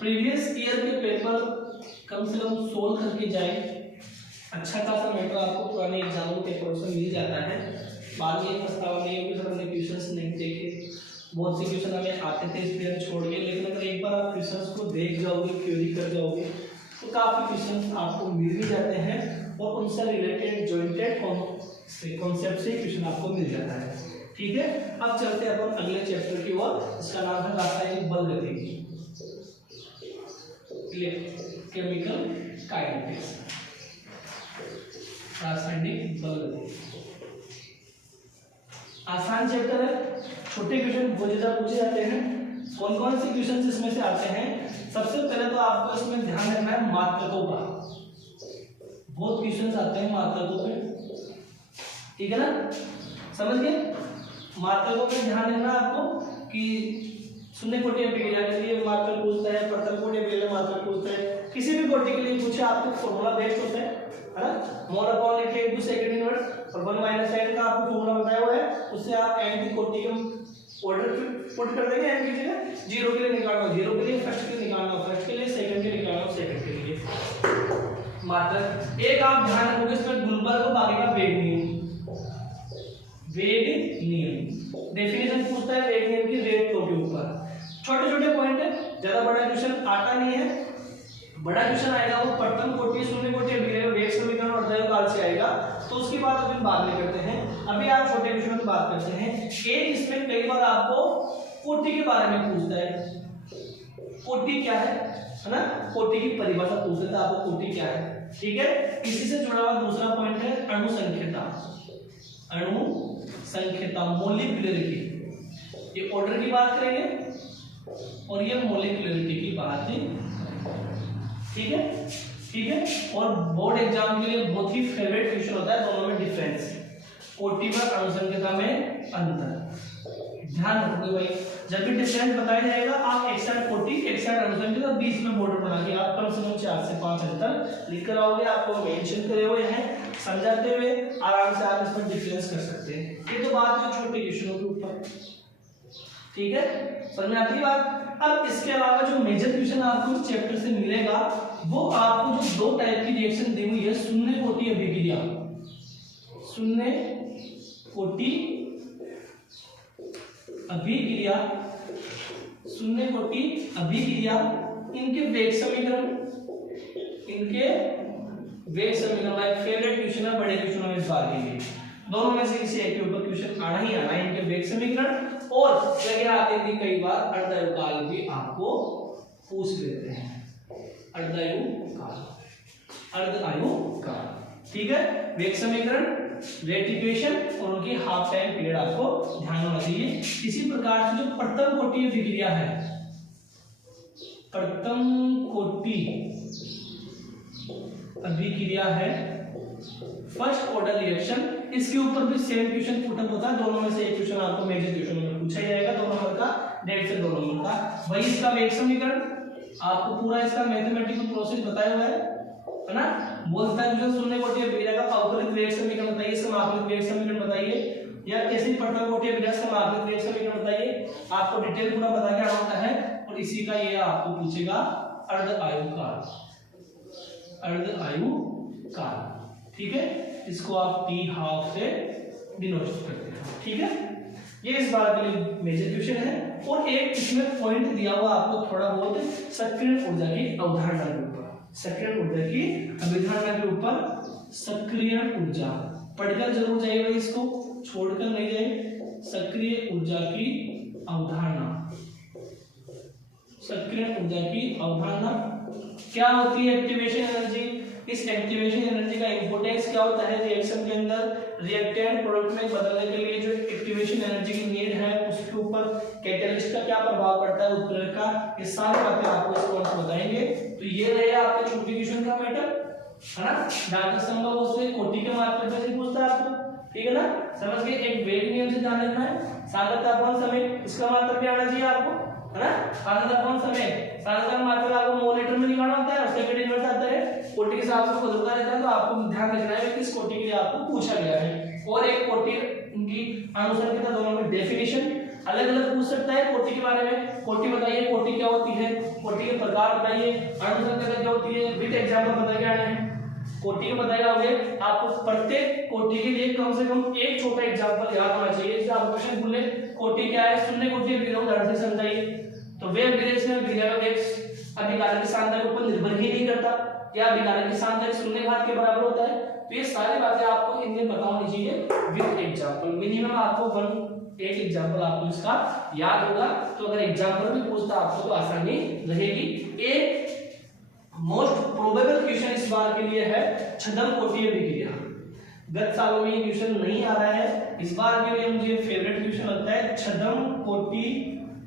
प्रीवियस ईयर के पेपर कम से कम सोल्व करके जाए, अच्छा खासा मैटर आपको पुराने एग्जामों के पेपरों से मिल जाता है। बाद में पछतावा नहीं होगी सर हमने क्वेश्चंस नहीं देखे, बहुत से क्वेश्चन हमें आते थे इसलिए छोड़ के, लेकिन अगर एक बार आप क्वेश्चंस को देख जाओगे, क्वेरी कर जाओगे, तो काफी क्वेश्चंस आपको मिल भी जाते हैं, और उनसे रिलेटेड जॉइंटेड कॉन्सेप्ट से क्वेश्चन आपको मिल जाता है, ठीक है। अब चलते हैं अपन अगले चैप्टर की ओर, इसका नाम है रासायनिक बल गतिकी, केमिकल काइनेटिक्स, रासायनिक बल गतिकी। आसान चैप्टर है, छोटे क्वेश्चन बहुत ज्यादा पूछे जाते हैं। कौन कौन से क्वेश्चन इसमें से आते हैं, सबसे पहले तो आपको इसमें ध्यान रखना है मात्रकों का, बहुत क्वेश्चन आते हैं मात्रकों पे, ठीक है ना, समझ गए। मात्रकों पे ध्यान रखना आपको कि शून्य कोटि अभिक्रिया के लिए मात्रक पूछता है, प्रथम कोटि अभिक्रिया मात्रक पूछता है, किसी भी कोटि के लिए पूछे आपको फॉर्मूला बेस्ड होता है ना। मोल अपॉन लिखे एक सेकंड इनवर्स और 1 माइनस n का आपको फॉर्मूला बताया हुआ है, उससे आप n की कोटि के ऑर्डर पुट कर देंगे। n की जगह 0 के लिए निकालना, 0 के लिए फर्स्ट के लिए निकालना, फर्स्ट के लिए सेकंड के लिए निकालना, सेकंड के लिए मात्रक। एक आप ध्यान रखोगे इसमें गुलबर्ग और बाकी का वेग नियम, वेग नियम डेफिनेशन पूछता है वेग नियम की रेट फ्लो के ऊपर। छोटे छोटे पॉइंट है, ज्यादा बड़ा क्वेश्चन आता नहीं है। बड़ा क्वेश्चन आएगा वो प्रथम कोटि शून्य कोटि अभिक्रिया वेग समीकरण और द्रव्य काल से आएगा, तो उसकी बात अपन बाद में करते हैं। अभी आप छोटे क्वेश्चन की बात करते हैं। एक इसमें कई बार आपको कोटि के बारे में पूछता है, कोटि क्या है ना, कोटि की परिभाषा पूछता है आपको, कोटि क्या है, ठीक है। इसी से जुड़ा हुआ दूसरा पॉइंट है अणु संख्यता, अणु संख्यता मोलिकुलरिटी, ये ऑर्डर की बात करेंगे और ये मोलिकुलरिटी की बात है, ठीक है। ठीक है। और बोर्ड एग्जाम के लिए बहुत ही फेवरेट क्वेश्चन होता है दोनों में डिफरेंस, कोटि व अनुसंख्यता में अंतर। ध्यान रखोगे भाई, जब भी डिफरेंस बताया जाएगा आप एक साइड कोटि एक साइड अनुसंख्यता बीच में बॉर्डर बना के आप कम से कम 4 से 5 अंतर लिख कर आओगे। आपको मेंशन करे हुए हैं, समझाते हुए आराम से आप इसमें डिफरेंस कर सकते हैं। ये तो बात है छोटे क्वेश्चनों के ऊपर, ठीक है, समझ में आती है बात। अब इसके अलावा जो मेजर क्वेश्चन आपको इस चैप्टर से मिलेगा वो आपको जो दो टाइप की रिएक्शन दी हुई है, शून्य कोटि अभिक्रिया, शून्य कोटि अभिक्रिया, शून्य कोटि अभिक्रिया, इनके वेग समीकरण, इनके वेग समीकरण एक फेवरेट क्वेश्चन है बड़े क्वेश्चनों में इस बार के लिए। दोनों में से किसी एक के ऊपर क्वेश्चन आना ही आना है, इनके वेग समीकरण। और जगह आते थे कई बार अर्धायु काल भी आपको पूछ लेते हैं, अर्धायु काल, अर्धायु काल, ठीक है। वेग समीकरण, रेट इक्वेशन और उनकी हाफ टाइम पीरियड आपको ध्यान होना चाहिए। इसी प्रकार से जो प्रथम कोटि अभिक्रिया है, प्रथम कोटि अभिक्रिया है, फर्स्ट ऑर्डर रिएक्शन, इसके ऊपर भी सेम क्वेश्चन पुटअप होता है। दोनों में से एक क्वेश्चन आपको मेजर क्वेश्चन में पूछा जाएगा, 2 नंबर का, 1.5 से 2 नंबर का। वही इसका वेग समीकरण, आपको पूरा इसका मैथमेटिकल प्रोसेस बताया हुआ है ना। बोलता है जो शून्य कोटि अभिक्रिया का अवकलित वेग समीकरण बताइए, समाकलित वेग समीकरण बताइए, या कैसे प्रथम कोटि अभिक्रिया समाकलित वेग समीकरण बताइए। आपको डिटेल पूरा बता के आना होता है। और इसी का ये आपको पूछेगा अर्धायु काल, अर्धायु काल, ठीक है। इसको आप टी हाफ से डिनोट करते हैं, ठीक है। ये इस बार के लिए मेजर क्वेश्चन है। और एक इसमें पॉइंट दिया हुआ आपको थोड़ा बहुत सक्रिय ऊर्जा की अवधारणा के ऊपर, सक्रिय ऊर्जा की अवधारणा के ऊपर, सक्रिय ऊर्जा पढ़कर जरूर जाइएगा, इसको छोड़कर नहीं जाए। सक्रिय ऊर्जा की अवधारणा, सक्रिय ऊर्जा की अवधारणा क्या होती है? Activation energy. इस एक्टिवेशन एनर्जी का इंपॉर्टेंस क्या होता है रिएक्शन के अंदर, रिएक्टेंट प्रोडक्ट में बदलने के लिए जो एक्टिवेशन एनर्जी की नीड है उसके ऊपर कैटलिस्ट का क्या प्रभाव पड़ता है उत्प्रेरक का, ये सारी बातें आपको इस कोर्स में बताएंगे। तो ये रहे आपके छोटे क्वेश्चन का मैटर, है ना। जहां तक संभव उससे कोटि के मात्रा से पूछता है आपको, ठीक है ना, समझ गए। एक वेग नियम से ध्यान रखना है, सांद्रता अपॉन समय, इसका मात्रा भी आना चाहिए आपको, है ना। सांद्रता अपॉन समय, सांद्रता का मात्रा आपको मोल लीटर में निकालना होता है और सेकंड इनवर्स आता है, कोटि के हिसाब से बदलता रहता है। तो आपको ध्यान रखना है कि किस कोटि के लिए आपको पूछा गया है। और एक कोटि उनकी अनुसंख्यता दोनों में डेफिनेशन अलग अलग पूछ सकता है। कोटि के बारे में कोटि बताइए, कोटि क्या होती है, कोटि के प्रकार बताइए, अनुसंख्यता क्या होती है, विद एग्जांपल बता के आने हैं। कोटि को बताया होंगे आपको, प्रत्येक कोटि के लिए कम से कम एक छोटा एग्जांपल याद होना चाहिए। जैसे आप क्वेश्चन बोले कोटि क्या है, शून्य कोटि अभिक्रिया उदाहरण से समझाइए। तो वेग विरेचन में अभिक्रिया का वेग अभिकारक की सांद्रता के ऊपर निर्भर ही नहीं करता, या अभिकारक की सांद्रता शून्य घात के बराबर होता है। तो ये सारी बातें आपको इनमें पता होनी चाहिए विद एग्जांपल। मिनिमम आपको एक एग्जांपल आपको इसका याद होगा। तो अगर एग्जांपल भी पूछता आपको तो आसानी रहेगी। एक मोस्ट प्रोबेबल क्वेश्चन इस बार के लिए है छद्म कोटि अभिक्रिया। गत सालों में ये क्वेश्चन नहीं आ रहा है, इस बार के लिए मुझे फेवरेट क्वेश्चन लगता है छद्म कोटि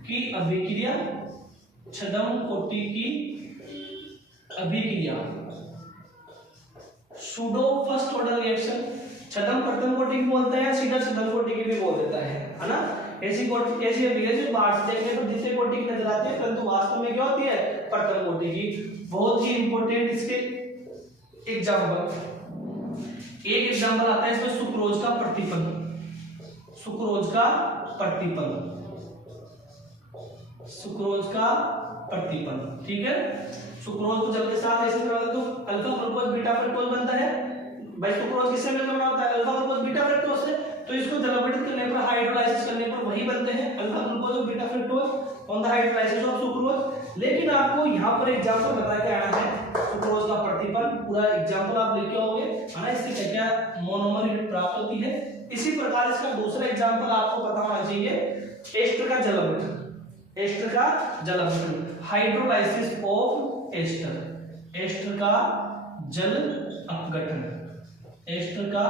की अभिक्रिया, छद्म कोटि की अभिक्रिया, सूडो फर्स्ट ऑर्डर रिएक्शन। छद्म प्रथम कोटि की बोलता है, सीधा छद्म कोटि की भी बोल देता है ना। ऐसी कोटि, ऐसी अभिक्रिया जो बाहर से देखने पर द्वितीय कोटि की नजर आती है, परंतु वास्तव में क्या होती है प्रथम कोटि की। बहुत ही इंपॉर्टेंट इसके एग्जांपल, एक एग्जांपल आता है इसमें सुक्रोज का प्रतिपल, सुक्रोज का प्रतिपल, सुक्रोज का प्रतिपल, ठीक है। सुक्रोज को जल के साथ ऐसे करवा दे तो अल्फा फ्रुक्टोज बीटा फ्रुक्टोज बनता है। भाई सुक्रोज किससे मिलकर बना होता है, अल्फा फ्रुक्टोज बीटा फ्रुक्टोज से। तो इसको जलवित करने पर, हाइड्रोलाइसिस करने पर वही बनते हैं अल्फा ग्लूकोज और beta fructose on the hydrolysis of sucrose. लेकिन आपको यहाँ पर एग्जांपल बता के आना है सुक्रोज का प्रतिपल, पूरा एग्जांपल आप लिख के आओगे, है ना। इससे क्या क्या मोनोमर यूनिट प्राप्त होती है। इसी प्रकार इसका दूसरा एग्जांपल आपको पता होना चाहिए एस्टर का जलवित, एस्टर का जलवित, हाइड्रोलाइसिस ऑफ एस्टर, एस्टर का जल अपघटन, एस्टर का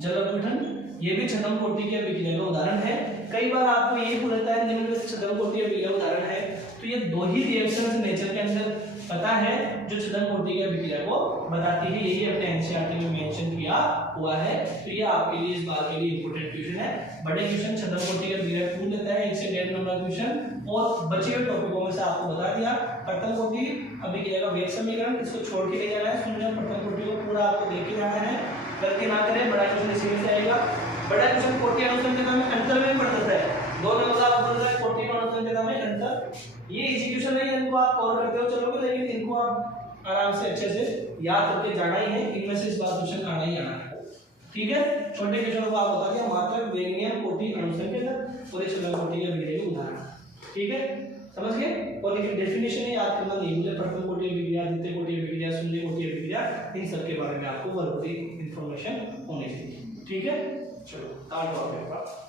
जल अपघटन, ये भी छद्म कोटि के अभिक्रिया का उदाहरण है। कई बार आपको ये पूछता है निम्न में से छद्म कोटि अभिक्रिया उदाहरण है। तो ये दो ही रिएक्शन नेचर के अंदर पता है जो छदम कोटि की अभिक्रिया को बताती है, यही अपने एनसीईआरटी में मेंशन किया हुआ है। तो ये आपके लिए इस बार के लिए इंपॉर्टेंट क्वेश्चन है। बड़े क्वेश्चन छदम कोटि की अभिक्रिया पूछ लेता है 1 से 1.5 नंबर क्वेश्चन, और बचे हुए टॉपिकों में से आपको बता दिया प्रथम कोटि अभिक्रिया का वेग समीकरण, इसको छोड़ के ले जाना है, सुनना प्रथम कोटि को पूरा आपको देख के जाना है, गलती ना करें। बड़ा क्वेश्चन इसी में से आएगा। बड़ा क्वेश्चन कोटि अनुसंधान में अंतर में पड़ जाता है, दोनों में आप बोल रहे हैं कोटि का अनुसंधान में अंतर, ये एग्जीक्यूशन है, इनको आप कवर करते हो चलोगे, लेकिन इनको आप आराम से अच्छे से याद करके जाना ही है, इनमें से इस बार क्वेश्चन आना ही आना है, ठीक है। छोटे क्वेश्चन को आप बता दिया, मात्रक, वेगनीय, कोटि अनुसंधान और छदम कोटि के अभिक्रिया के उदाहरण, ठीक है, समझ गए। और लेकिन डेफिनेशन है याद करना नहीं भूले, प्रथम कोटि अभिक्रिया, द्वितीय कोटि अभिक्रिया, शून्य कोटि अभिक्रिया, इन सब के बारे में आपको भरपूर इंफॉर्मेशन होनी चाहिए, ठीक है। चलो कार्ड और पेपर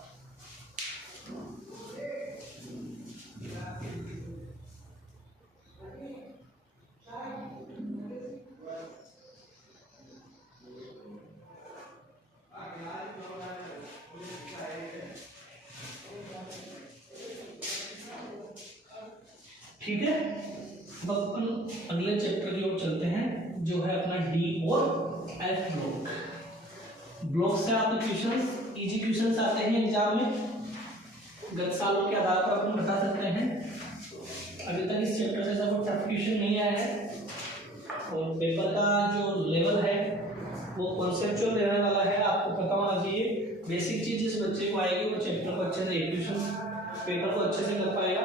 ठीक है। अब अपन अगले चैप्टर की ओर चलते हैं, जो है अपना डी और एफ ब्लॉक। ब्लॉक से आपके क्वेश्चंस, इजी क्वेश्चंस आते हैं एग्जाम में, गत सालों के आधार पर अपन बता सकते हैं। अभी तक इस चैप्टर से सब टफ क्वेश्चन नहीं आया है, और पेपर का जो लेवल है वो कॉन्सेप्चुअल रहने वाला है, आपको पता होना चाहिए। बेसिक चीज जिस बच्चे को आएगी वो चैप्टर को अच्छे से क्वेश्चन पेपर को अच्छे से कर पाएगा,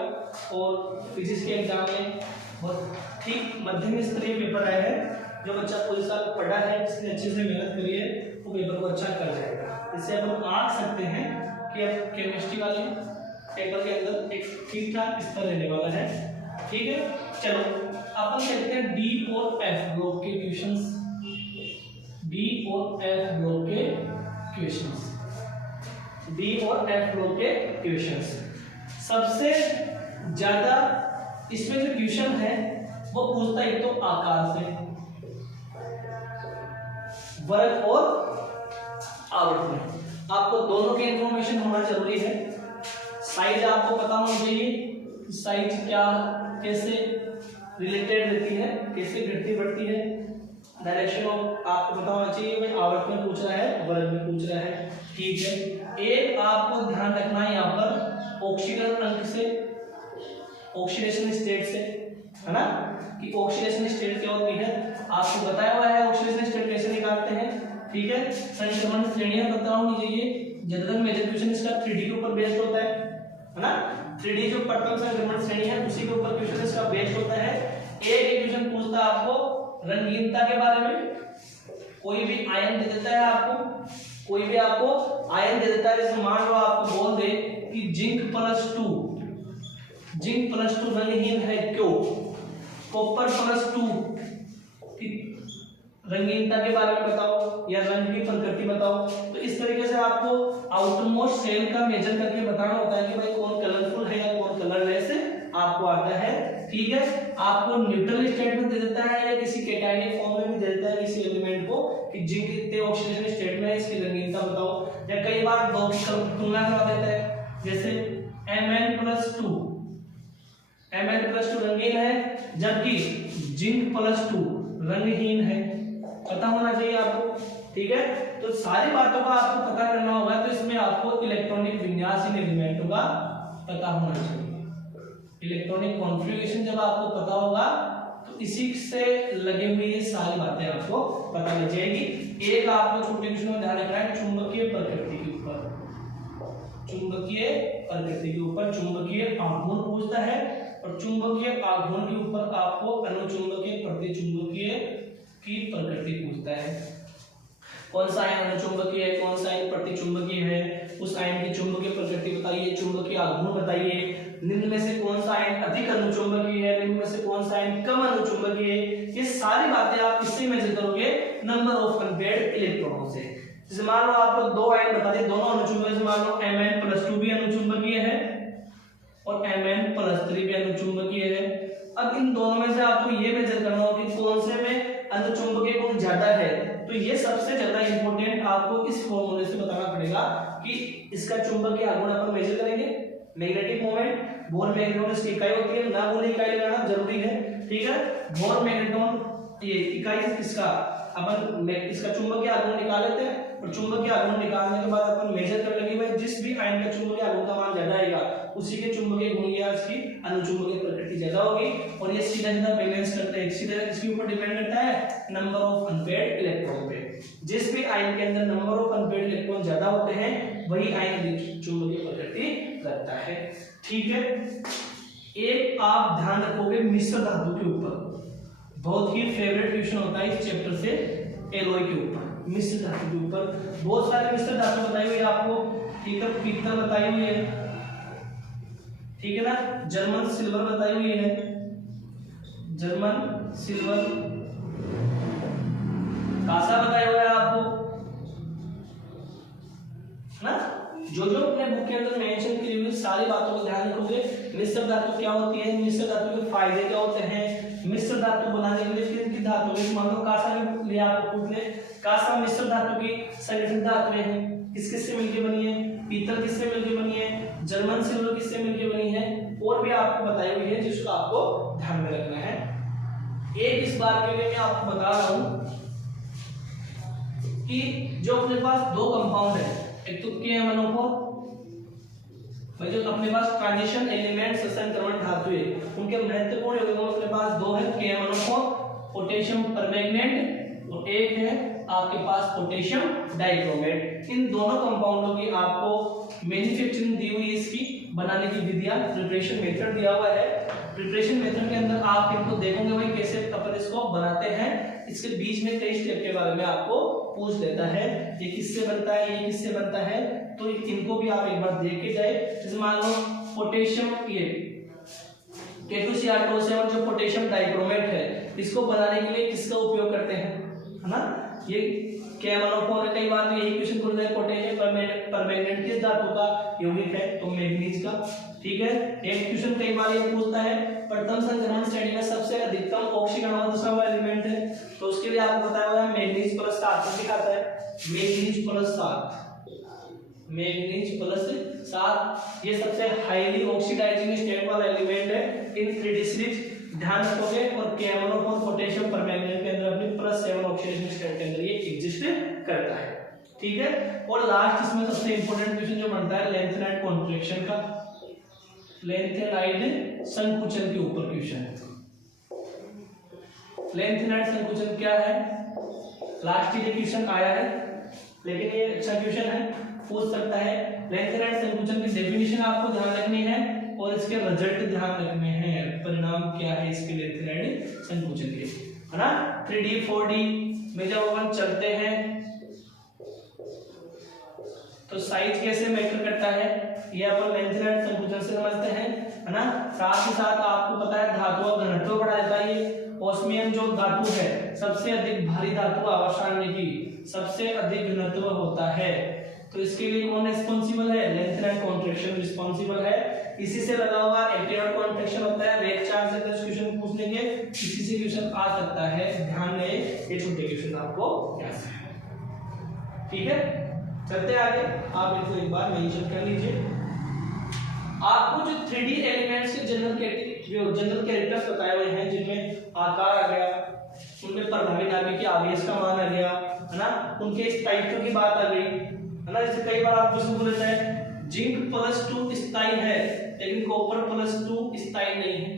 और फिजिक्स के एग्जाम में बहुत ठीक मध्यम स्तरीय पेपर आया है। जो बच्चा पूरे साल पढ़ा है, जिसने अच्छे से मेहनत करी है, वो पेपर को अच्छा कर जाएगा। इससे अपन आंक सकते हैं कि अब केमिस्ट्री वाले पेपर के अंदर एक ठीक ठाक स्तर रहने वाला है, ठीक है। चलो अपन देखते हैं डी और एफ ब्लॉक के क्वेश्चंस, डी और एफ ब्लॉक के क्वेश्चंस, डी और एफ ब्लॉक के क्वेश्चंस। सबसे ज्यादा इसमें जो क्वेश्चन है वो पूछता है एक तो आकार से, वर्ग और आवर्त में आपको दोनों की इंफॉर्मेशन होना जरूरी है। साइज आपको पता होना चाहिए, साइज क्या कैसे रिलेटेड रहती है, कैसे घटती बढ़ती है। डायरेक्शन ऑफ आपको पता होना चाहिए, भाई आवर्त में पूछ रहा है, वर्ग में पूछ रहा है, ठीक है। एक आपको ध्यान रखना है यहाँ पर ऑक्सीकरण अंक से, ऑक्सीडेशन स्टेट से, है ना, कि ऑक्सीडेशन स्टेट क्या होती है, आपको बताया हुआ है ऑक्सीडेशन स्टेट कैसे निकालते हैं, ठीक है। संक्रमण श्रेणियां पता होनी चाहिए। जनरल मेजर क्वेश्चन इसका 3D के ऊपर बेस्ड होता है ना, 3D जो प्रथम संक्रमण श्रेणी है उसी के ऊपर क्वेश्चन इसका बेस्ड होता है। एक क्वेश्चन पूछता है आपको रंगीनता के बारे में, कोई भी आयन दे देता है आपको, कोई भी आपको आयन दे देता है, जैसे मान लो आपको बोल दे कि जिंक प्लस 2 रंगहीन है क्यों, कॉपर प्लस 2 की रंगीनता के बारे में बताओ या रंग की प्रकृति बताओ। तो इस तरीके से आपको आउटरमोस्ट सेल का मेजर करके बताना होता है कि भाई कौन कलरफुल है या कौन कलरलेस आपको आता है, ठीक है। आपको न्यूट्रल स्टेट में दे देता है या किसी केटायनिक फॉर्म में भी दे देता है किसी एलिमेंट को कि जिंक इतने ऑक्सीडेशन स्टेट में है, इसकी रंगीनता बताओ, या कई बार दो की तुलना करवा देता है, जैसे Mn+2 रंगीन है जबकि जिंक +2 रंगहीन है, पता होना चाहिए आपको, ठीक है। तो सारी बातों का आपको पता करना होगा, तो इसमें आपको इलेक्ट्रॉनिक विन्यास इन एलिमेंटों का पता होना चाहिए। इलेक्ट्रॉनिक कॉन्फ़िगरेशन जब आपको पता होगा तो इसी से लगे हुए ये सारी बातें आपको पता लग जाएगी। एक आपको छोटे क्वेश्चन में ध्यान रखना है चुंबकीय प्रकृति के ऊपर, चुंबकीय प्रकृति के ऊपर चुंबकीय आघूर्ण पूछता है, और चुंबकीय आघूर्ण के ऊपर आपको अनुचुंबकीय प्रतिचुंबकीय की प्रकृति पूछता है। कौन सा आयन अनुचुंबकीय है, कौन सा आयन प्रतिचुंबकीय है, उस आयन की चुंबकीय प्रकृति बताइए, चुंबकीय आघूर्ण बताइए, निम्न में से कौन सा आयन अधिक अनुचुंबकीय है, निम्न में से कौन सा आयन कम अनुचुंबकीय है। ये सारी बातें आप किससे मेजर करोगे, नंबर ऑफ अनपेयर्ड इलेक्ट्रॉनों से। जैसे मान लो आपको दो आयन बता दिए, दोनों अनुचुंबकीय, मान लो Mn+2 भी अनुचुंबकीय है और Mn+3 भी अनुचुंबकीय है। अब इन दोनों में से आपको ये मेजर करना होगा कि कौन से में अनुचुंबकीय गुण ज्यादा है। तो ये सबसे ज्यादा इंपॉर्टेंट आपको इस फॉर्मूले से बताना पड़ेगा कि इसका चुंबकीय आघूर्ण अपन मेजर करेंगे, मैग्नेटिक मोमेंट, बोर मैग्नेटिक की इकाई होती है, ना बोली इकाई लगाना जरूरी है। ठीक है। बोर मैग्नेटोन ये इकाई किसका, अपन इसका चुंबकीय आघूर्ण निकाल लेते हैं और चुंबकीय आघूर्ण निकालने के बाद अपन मेजर कर लेंगे भाई जिस भी आयन का चुंबकीय आघूर्ण का मान ज्यादा आएगा उसी के चुंबकीय गुण या उसकी अनुचुंबकीय प्रकृति ज्यादा होगी और ये सीधा सीधा बैलेंस करते हैं। सीधा इसके ऊपर डिपेंड करता है नंबर ऑफ अनपेयर्ड इलेक्ट्रॉन पे। जिस भी आयन के अंदर नंबर ऑफ अनपेयर्ड इलेक्ट्रॉन ज्यादा होते हैं वही आयन अधिक चुंबकीय प्रकृति रखता है। ठीक है। एक आप ध्यान रखोगे मिश्र धातु के ऊपर, बहुत ही फेवरेट क्वेश्चन होता है इस चैप्टर से, एलॉय के ऊपर, मिश्र धातु के ऊपर बहुत सारे मिश्र धातु बताई हुई है आपको। ठीक है, पीतल बताई हुई है, ठीक है ना, जर्मन सिल्वर बताई हुई है, जर्मन सिल्वर, कांसा बताया हुआ है आपको ना। जो जो अपने बुक के अंदर मेंशन की हुई सारी बातों को ध्यान रखोगे। मिश्र धातु क्या होती है, मिश्र धातु के फायदे क्या होते हैं, मिश्र धातु बनाने के लिए किन की धातु है, मान लो कांसा के लिए आपको पूछ ले, कांसा मिश्र धातु की संगठित धातुएं हैं, किस किस से मिलकर बनी है, पीतल किससे मिलकर बनी है, जर्मन सिल्वर किससे मिलकर बनी है, और भी आपको बताई हुई है जिसको आपको ध्यान में रखना है। एक इस बार के लिए मैं आपको बता रहा हूं कि जो अपने पास दो कंपाउंड है, एक तो KMnO4 भाई जो अपने पास ट्रांजिशन एलिमेंट संकरण धातु है उनके महत्वपूर्ण यौगिकों अपने पास दो है, KMnO4 पोटेशियम परमैंगनेट और एक है आपके पास पोटेशियम डाइक्रोमेट। इन दोनों कंपाउंडों की आपको मैन्युफैक्चरिंग दी हुई है, इसकी बनाने की विधियां, प्रिपरेशन मेथड दिया हुआ है। प्रिपरेशन मेथड के अंदर आप इनको देखोगे भाई कैसे अपन इसको बनाते हैं, इसके बीच में कई स्टेप के बारे में आपको पूछ लेता है, ये किससे बनता है, ये किससे बनता है, तो इनको भी आप एक बार देख के जाए। जैसे मान लो पोटेशियम ये K2Cr2O7 जो पोटेशियम डाइक्रोमेट है इसको बनाने के लिए किसका उपयोग करते हैं, है ना, ये KMnO4 कई बार तो यही क्वेश्चन पूछता है, पोटेशियम परमैंगनेट किस धातु का यौगिक है, तो मैग्नीज का। ठीक है, एक क्वेश्चन कई बार ये पूछता है प्रथम संकरण श्रेणी में सबसे अधिकतम ऑक्सीकरण वाला एलिमेंट है, तो उसके लिए आपको बताया हुआ है मैग्नीज प्लस 7 दिखाता है, मैग्नीज प्लस 7, मैग्नीज प्लस 7 ये सबसे हाईली ऑक्सीडाइजिंग स्टेट वाला एलिमेंट है इन 3D सीरीज, ध्यान रखोगे। और KMnO4 पोटेशियम परमैंगनेट के अंदर अपनी +7 ऑक्सीडेशन स्टेट के अंदर ये एग्जिस्ट करता है। ठीक है, और लास्ट इसमें सबसे इंपॉर्टेंट क्वेश्चन जो बनता है लेंथेनाइड कॉन्ट्रैक्शन का, लेंथेनाइड संकुचन के ऊपर क्वेश्चन है। लेंथेनाइड संकुचन क्या है, लास्ट ये क्वेश्चन आया है लेकिन ये अच्छा क्वेश्चन है, पूछ सकता है। लेंथेनाइड संकुचन की डेफिनेशन आपको ध्यान रखनी है और इसके रिजल्ट ध्यान रखने हैं, परिणाम क्या है इसके लेंथेनाइड संकुचन के, है ना। 3D 4D में जब अपन चलते हैं तो साइज कैसे मैटर करता है ये अपन लेंथेनाइड संकुचन से समझते हैं, है ना। साथ ही साथ आपको पता है धातु का घनत्व बढ़ा देता है, ये ओस्मियम जो धातु है सबसे अधिक भारी धातु आवासान्य की सबसे अधिक घनत्व होता है, तो इसके लिए कौन रिस्पांसिबल है, लेंथेनाइड कॉन्ट्रैक्शन रिस्पांसिबल है। इसी से लगा हुआ एक्टिव कॉन्ट्रैक्शन होता है, रेट चार्ज से 10 क्वेश्चन पूछ लेंगे, इसी से क्वेश्चन आ सकता है, ध्यान में ये छोटे क्वेश्चन आपको याद है। ठीक है, चलते आगे, आप इनको एक बार मेंशन कर लीजिए। आपको जो 3D एलिमेंट्स के जनरल कैरेक्टर्स बताए हुए हैं जिनमें आकार आ गया, उनमें प्रभावी नाभिक के आवेश का मान आ गया, है ना, उनके स्थायित्व की बात आ गई, है ना। जैसे कई बार आपको सुन लेते हैं जिंक +2 स्थायी है लेकिन कॉपर +2 स्थायी नहीं है,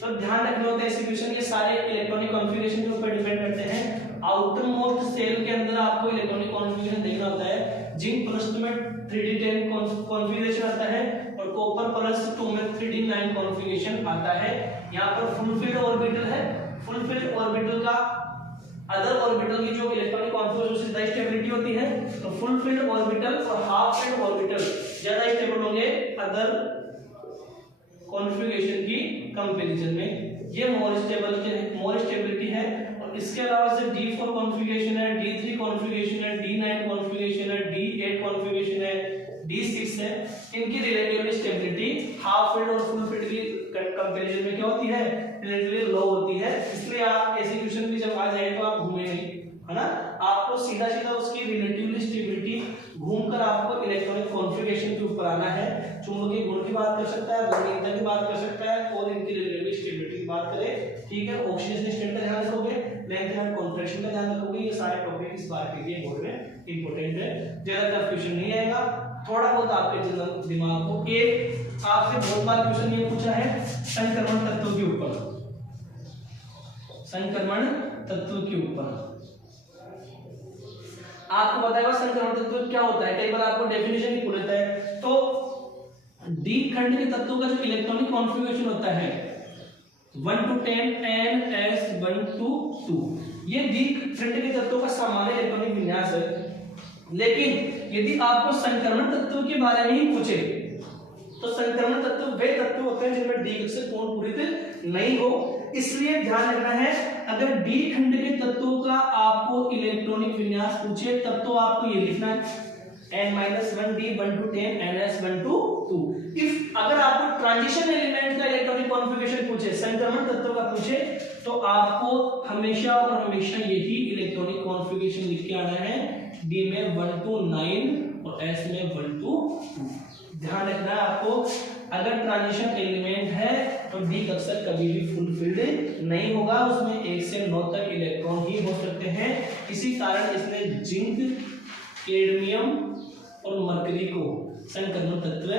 तो ध्यान रखना होता है ऐसे क्वेश्चन, ये सारे इलेक्ट्रॉनिक कॉन्फ़िगरेशन के ऊपर डिपेंड करते हैं। आउटर मोस्ट सेल के अंदर आपको इलेक्ट्रॉनिक कॉन्फ़िगरेशन देखना होता है, जिंक +2 में 3D10 कॉन्फ़िगरेशन आता है और कॉपर +2 में 3D9 कॉन्फ़िगरेशन आता है। यहाँ पर फुल फील्ड ऑर्बिटल है, फुल फील्ड ऑर्बिटल का अदर ऑर्बिटल की जो इलेक्ट्रॉनिक कॉन्फ़िगरेशन से ज्यादा स्टेबिलिटी होती है, तो फुल फील्ड ऑर्बिटल और हाफ फील्ड ऑर्बिटल ज्यादा स्टेबल होंगे अदर कॉन्फ़िगरेशन की कंपैरिजन में, ये मोर स्टेबिलिटी है। और इसके अलावा से D4 कॉन्फ़िगरेशन है, D3 कॉन्फ़िगरेशन है, D9 कॉन्फ़िगरेशन है, D8 कॉन्फ़िगरेशन है, D6 है, इनकी रिलेटिव स्टेबिलिटी हाफ फील्ड और फुल फील्ड की कंपैरिजन में क्या होती है, रिलेटिवली लो होती है। इसलिए आप ऐसे क्वेश्चन भी जब आ जाए तो आप घूमे नहीं, है ना, आपको सीधा सीधा उसकी रिलेटिवली स्टेबिलिटी घूमकर आपको इलेक्ट्रॉनिक कॉन्फ़िगरेशन के ऊपर आना है, चुंबकीय गुण की बात कर सकता है, वरीयता की बात कर सकता है और इनकी रिलेटिव स्टेबिलिटी की बात करें, ठीक है, ऑक्सीजन स्टेट का ध्यान रखोगे, लेंथ एंड कॉन्ट्रैक्शन का ध्यान रखोगे। ये सारे टॉपिक इस बार के लिए बोर्ड में इंपॉर्टेंट है, ज्यादा कंफ्यूजन नहीं आएगा। थोड़ा बहुत आपके जनरल दिमाग को, एक आपसे बहुत बार क्वेश्चन ये पूछा है संक्रमण तत्वों के ऊपर, संक्रमण तत्व के ऊपर आपको बताएगा संक्रमण तत्व क्या होता है। कई बार आपको डेफिनेशन ही पूछ लेता है। तो डी खंड के तत्वों का जो इलेक्ट्रॉनिक कॉन्फ़िगरेशन होता है 1 to 10 NS1 to 2, ये डी खंड के तत्वों का सामान्य इलेक्ट्रॉनिक विन्यास है। लेकिन यदि आपको संक्रमण तत्व के बारे में ही पूछे तो संक्रमण तत्व वे तत्व होते हैं जिनमें डी कक्षक कोण पूरित नहीं हो। इसलिए ध्यान रखना है, अगर डी खंड के तत्वों का आपको इलेक्ट्रॉनिक विन्यास पूछे तब तो आपको ये लिखना है n-1 D 1 to 10 NS1 to 2। If अगर आपको ट्रांजिशन एलिमेंट का इलेक्ट्रॉनिक कॉन्फ़िगरेशन पूछे, संक्रमण तत्व का पूछे, तो आपको हमेशा और हमेशा यही इलेक्ट्रॉनिक कॉन्फ़िगरेशन लिख के आना है, D में 1 to 9 और S में 1 to 2। ध्यान रखना है आपको, अगर ट्रांजिशन एलिमेंट है तो डी कक्षक कभी भी फुलफिल्ड नहीं होगा, उसमें 1 से 9 तक इलेक्ट्रॉन ही हो सकते हैं। इसी कारण इसने जिंक, कैडमियम और मरकरी को संक्रमण तत्व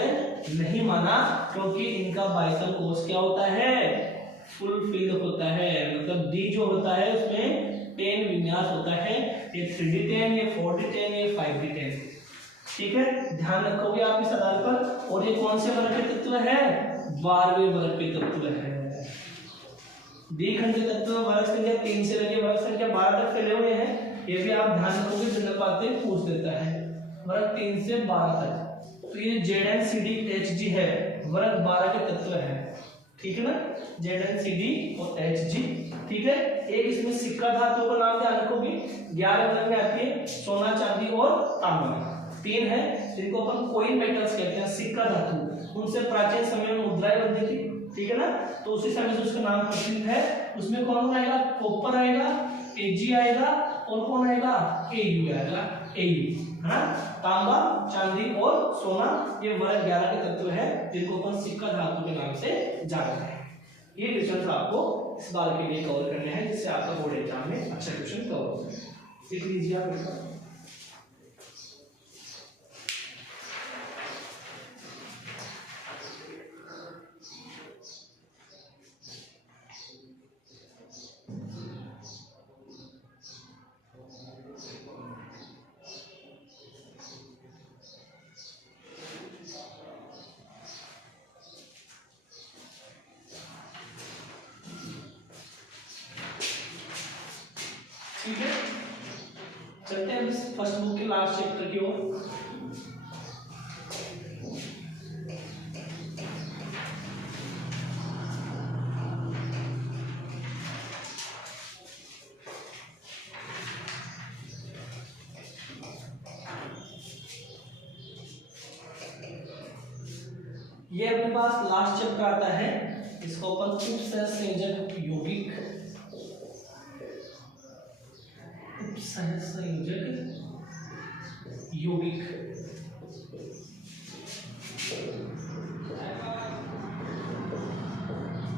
नहीं माना, क्योंकि इनका बाइसम कोष क्या होता है, फुलफिल्ड होता है। मतलब डी जो होता है उसमें 10 विन्यास होता है, ये 3D10, ये 4D10, ये 5D10, ठीक है, ध्यान रखोगे आप इस आधार पर। और ये कौन से वर्ग के तत्व है, 12वें वर्ग के तत्व है। डी खंड के तत्व वर्ग संख्या 3 से लेकर वर्ग संख्या 12 तक फैले हुए हैं, ये भी आप ध्यान रखोगे, जनरल बातें पूछ देता है। वर्ग 3 से 12 तक, तो ये ZnCdHg है, वर्ग 12 के तत्व है, ठीक है ना, ZnCd और Hg, ठीक है। एक इसमें सिक्का धातु का नाम ध्यान रखोगे, 11 वर्ग में आती है, सोना, चांदी और तांबा। 3 है जिनको अपन कॉइन मेटल्स कहते हैं, सिक्का धातु, उनसे प्राचीन समय में मुद्राएं बनती थी, ठीक है ना, तो उसी समय से उसका नाम प्रचलित है। उसमें कौन आएगा, कॉपर आएगा, Ag आएगा और कौन आएगा, Au आएगा, Au, है ना। तांबा, चांदी और सोना ये वर्ग 11 के तत्व है जिनको अपन सिक्का धातु के नाम से जानते हैं। ये क्वेश्चन आपको इस बार के लिए कवर करने हैं, जिससे आपका बोर्ड एग्जाम में अच्छा क्वेश्चन कवर हो जाए। लिख लीजिए आप इसका। ठीक है, चलते हैं फर्स्ट बुक के लास्ट चैप्टर की ओर। ये अपने पास लास्ट चैप्टर आता है, इसको अपन उपसंयोजक यौगिक, उपसंयोजक यौगिक,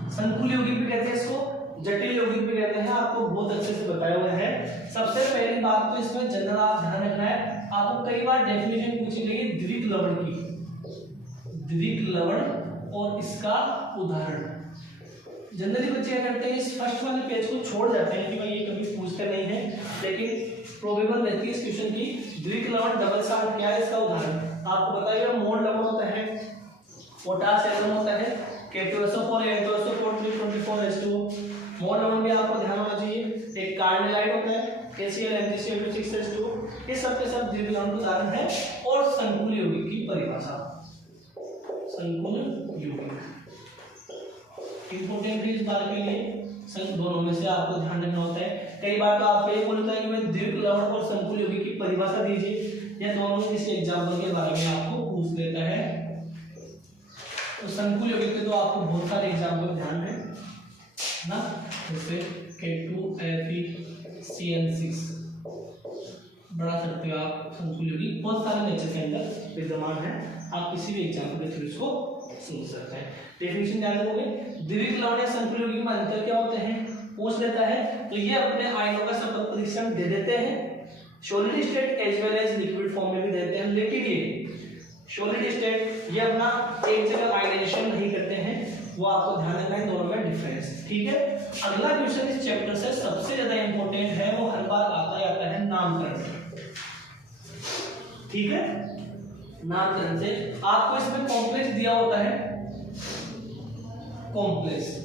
संकुल यौगिक भी कहते हैं इसको, जटिल यौगिक भी कहते हैं, आपको बहुत अच्छे से बताया हुआ है। सबसे पहली बात तो इसमें जनरल आप ध्यान रखना है, आपको कई बार डेफिनेशन पूछी गई द्वितीय लवण की, द्वितीय लवण और इसका उदाहरण। जनरली बच्चे क्या करते हैं, इस फर्स्ट वाले पेज को छोड़ जाते हैं कि भाई ये कभी पूछते नहीं है, लेकिन प्रोबेबल रहती है इस क्वेश्चन की। द्वितीय लवण डबल साल्ट क्या है, इसका उदाहरण आपको बताइएगा। मोल लवण होता है, पोटास एल्बम होता है, K2SO4 N2SO4 324H2। मोल लवण भी आपको ध्यान होना चाहिए। एक कार्बोनाइड होता है KCl MgCl6H2। ये सब के सब द्वितीय लवण के उदाहरण है। और संकुल यौगिक की परिभाषा, संकुल यौगिक इंपोर्टेंट है इस बार के लिए। दोनों में से आपको ध्यान रखना होता है। कई बार तो आपको ये बोलता है कि मैं द्वितीय लवण और संकुल यौगिक की परिभाषा दीजिए, या दोनों में किसी एग्जाम्पल के बारे में आपको पूछ लेता है। तो संकुल यौगिक के तो आपको बहुत सारे एग्जाम्पल ध्यान है ना, जैसे K2FeCN6 बढ़ा सकते हो आप। संकुल यौगिक बहुत सारे नेचर के अंदर विद्यमान है। आप किसी भी एग्जाम्पल के थ्रू इसको समझ सकते हैं। डेफिनेशन ध्यान रखोगे, द्विविध लवण या संतुलित यौगिक में अंतर क्या होते हैं पूछ लेता है, तो ये अपने आयनों का सतत परीक्षण दे देते हैं, solid state as well as liquid form में भी देते हैं, लेकिन ये सॉलिड स्टेट ये अपना एक जगह आयनाइजेशन नहीं करते हैं, वो आपको ध्यान रखना है दोनों में डिफरेंस। ठीक है, अगला क्वेश्चन इस चैप्टर से सबसे ज्यादा इंपॉर्टेंट है, वो हर बार आता है नामकरण। ठीक है, नामकरण से आपको इसमें कॉम्प्लेक्स दिया होता है, कॉम्प्लेक्स,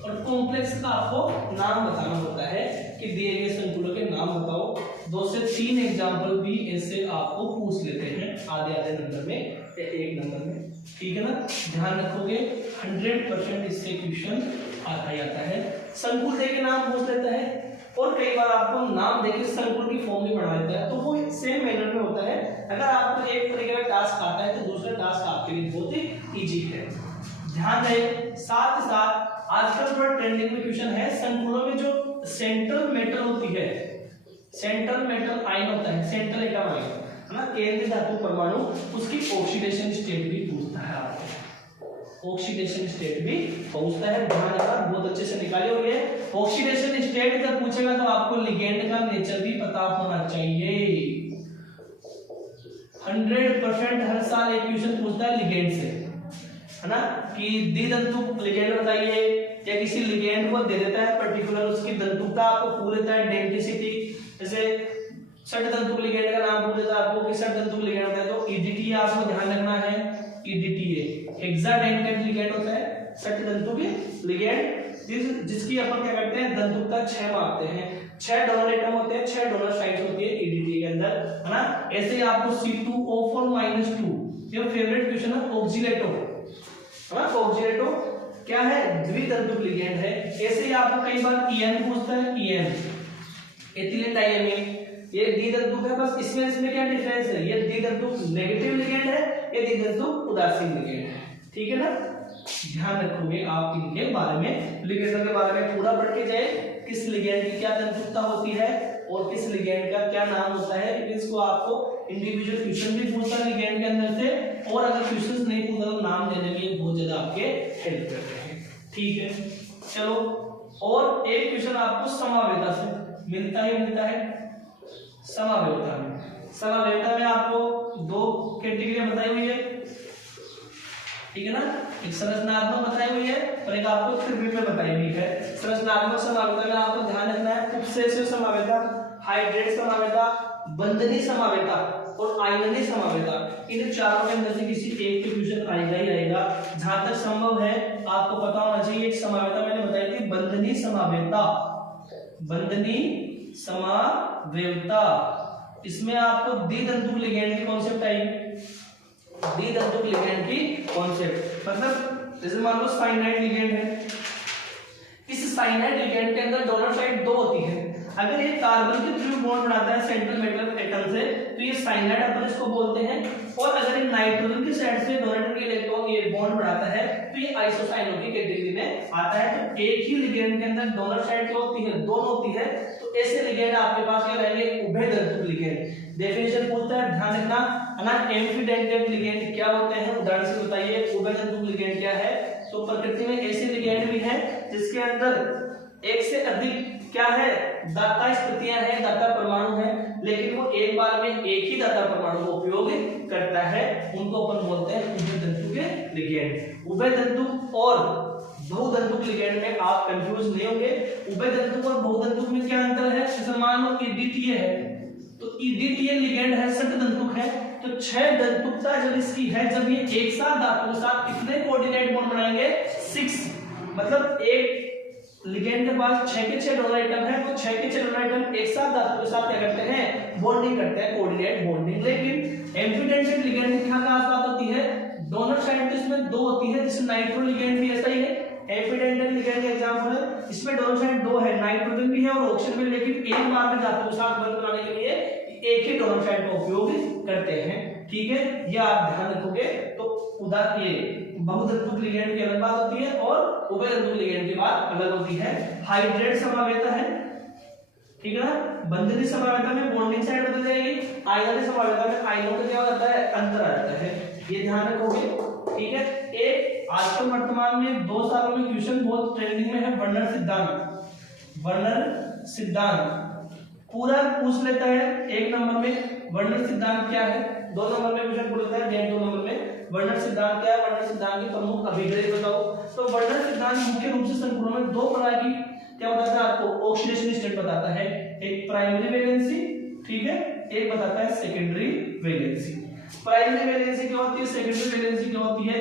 और कॉम्प्लेक्स का आपको नाम बताना होता है कि दिए गए संतुलन के नाम बताओ। 2 से 3 एग्जाम्पल भी ऐसे आपको पूछ लेते हैं आधे नंबर में या 1 नंबर में। ठीक है ना, ध्यान रखोगे 100% इससे क्वेश्चन आता ही आता है। संकुल दे के नाम पूछ लेता है, और कई बार आपको नाम देके संकुल की फॉर्म भी बना देता है, तो वो सेम मैनर में होता है। अगर आपको एक तरीके का टास्क आता है तो दूसरा टास्क आपके लिए बहुत ही इजी है। ध्यान रहे, साथ ही साथ आजकल थोड़ा ट्रेंडिंग में क्वेश्चन है, संकुलों में जो सेंट्रल मेटल होती है, सेंट्रल मेटल आयन होता है, सेंट्रल एटम आयन है ना, केंद्रीय धातु परमाणु, उसकी ऑक्सीडेशन स्टेट भी पूछता है आपको, ऑक्सीडेशन स्टेट भी पूछता है। ध्यान रखना, बहुत अच्छे से निकाले हुए हैं। ऑक्सीडेशन स्टेट जब पूछेगा तो आपको लिगेंड का नेचर भी पता होना चाहिए। 100% हर साल एक क्वेश्चन पूछता है लिगेंड से, है ना, कि द्विदंतुक लिगेंड बताइए, या किसी लिगेंड को दे देता है पर्टिकुलर, उसकी दंतुकता आपको पूछ लेता है, डेंसिटी, जैसे षटदंतुक लिगेंड का नाम पूछ लेता है आपको कि षटदंतुक लिगेंड होता है, तो ईडीटी आपको ध्यान रखना है, ईडीटी हेक्साडेंटेड लिगेंड होता है, षटदंतुक लिगेंड जिसकी अपन क्या करते हैं दंतुकता 6 मापते हैं, 6 डोनर एटम होते हैं, 6 डोनर साइट्स होती है ईडीटी के अंदर, है ना। ऐसे ही आपको C2O4-2 ये फेवरेट क्वेश्चन है, ऑक्सीलेटो, है ना, ऑक्सीलेटो क्या है, द्विदंतुक लिगेंड है। ऐसे ही आपको कई बार EN पूछता है, EN एथिलीन डाइएमीन, ये द्विदंतुक है, बस इसमें क्या डिफरेंस है, ये द्विदंतुक नेगेटिव लिगेंड है, ये द्विदंतुक उदासीन लिगेंड है। ठीक है ना, ध्यान रखोगे आप इनके बारे में, लिगेंड के बारे में पूरा पढ़ के जाए, किस लिगेंड की क्या दंतुकता होती है और किस लिगेंड का क्या नाम होता है, इसको आपको इंडिविजुअल क्वेश्चन भी पूछता है लिगेंड के अंदर से, और अगर क्वेश्चंस नहीं पूछता तो नाम देने में बहुत ज्यादा आपके हेल्प करते हैं। ठीक है, चलो, और एक क्वेश्चन आपको समावेता से मिलता है, समावेता में आपको 2 कैटेगरी बताई हुई है। ठीक है ना, एक संरचनात्मक बताई हुई है और एक आपको त्रिविध में बताई हुई है। संरचनात्मक समावेता में आपको ध्यान रखना है उपसेचय समावेता, हाइड्रेट समावेता, बंधनी समावेता और आयनीय समावेता, इन चारों के अंदर से किसी एक के क्वेश्चन आएगा ही आएगा। जहां तक संभव है आपको पता होना चाहिए, एक समावेता मैंने बताई थी बंधनी समावेता, बंधनी समावेता, इसमें आपको द्विदंतुक लिगेंड की कॉन्सेप्ट आएगी, द्विदंतुक लिगेंड की कॉन्सेप्ट, मतलब जैसे मान लो साइनाइड लिगेंड है, इस साइनाइड लिगेंड के अंदर डोनर साइड 2 होती है, अगर ये कार्बन के थ्रू बॉन्ड बनाता है सेंट्रल मेटल एटम से तो ये साइनाइड अपन इसको बोलते हैं, और अगर ये नाइट्रोजन की साइड से डोनेट के इलेक्ट्रॉन ये बॉन्ड बनाता है तो ये आइसोसाइनो की कैटेगरी में आता है। तो एक ही लिगेंड के अंदर डोनर साइड क्या होती है, 2 होती है, तो ऐसे लिगेंड आपके पास क्या रहेंगे, उभयदंतुक लिगेंड। डेफिनेशन पूछता है, ध्यान रखना, अना एम्फीडेंटेड लिगेंड क्या होते हैं, उदाहरण से बताइए, उभयदंतुक लिगेंड क्या है। तो प्रकृति में ऐसे लिगेंड भी है जिसके अंदर एक से अधिक क्या है, दाता स्थितियां हैं, दाता परमाणु हैं, लेकिन वो एक बार में एक ही दाता परमाणु का उपयोग करता है, उनको अपन बोलते हैं उभयदंतुक लिगेंड। उभयदंतुक और बहुदंतुक लिगेंड में आप कंफ्यूज नहीं होंगे। उभयदंतुक और बहुदंतुक में क्या अंतर है, जैसे मान लो ईडीटीए है, तो ईडीटीए लिगेंड है, षटदंतुक है, तो 6 दंतुकता जब इसकी है, जब ये एक साथ धातु के साथ कितने कोऑर्डिनेट बॉन्ड बनाएंगे, 6, मतलब एक लिगेंड के पास 6 के 6 डोनर एटम है, तो 6 के 6 डोनर एटम एक साथ धातु के साथ क्या करते हैं, बॉन्डिंग करते हैं, कोऑर्डिनेट बॉन्डिंग। लेकिन एम्फीडेंटेड लिगेंड की क्या खास बात होती है, डोनर साइड तो इसमें 2 होती है, जैसे नाइट्रो लिगेंड भी ऐसा ही है, एम्फीडेंटेड लिगेंड का एग्जांपल है, इसमें डोनर साइड 2 है, नाइट्रोजन भी है और ऑक्सीजन भी, लेकिन एक बार में धातु के साथ बंध बनाने के लिए एक ही डोनर साइड का उपयोग करते हैं। ठीक है, ये आप ध्यान रखोगे। तो उदाहरण ये बहुदंतुक लिगेंड की अलग बात होती है और उभयदंतुक लिगेंड की बात अलग होती है। हाइड्रेट समावेता है, ठीक है ना, बंधनी समावेता में बॉन्डिंग साइड बदल जाएगी, आयनीय समावेता में आयनों का क्या होता है, अंतर आ जाता है। ये ध्यान रखोगे, ठीक है। एक आजकल वर्तमान में 2 सालों में क्वेश्चन बहुत ट्रेंडिंग में है, वर्नर सिद्धांत। वर्नर सिद्धांत पूरा पूछ लेता है 1 नंबर में वर्नर सिद्धांत क्या है, 2 नंबर में क्वेश्चन पूछ लेता है, डेढ़ 2 नंबर में वर्नर सिद्धांत क्या है, वर्नर सिद्धांत के प्रमुख अभिग्रह बताओ। तो वर्नर सिद्धांत मुख्य रूप से संकुलों में 2 प्रकार की क्या बताता है आपको, ऑक्सीडेशन स्टेट बताता है, एक प्राइमरी वैलेंसी, ठीक है, एक बताता है सेकेंडरी वैलेंसी। प्राइमरी वैलेंसी क्या होती है, सेकेंडरी वैलेंसी क्या होती है,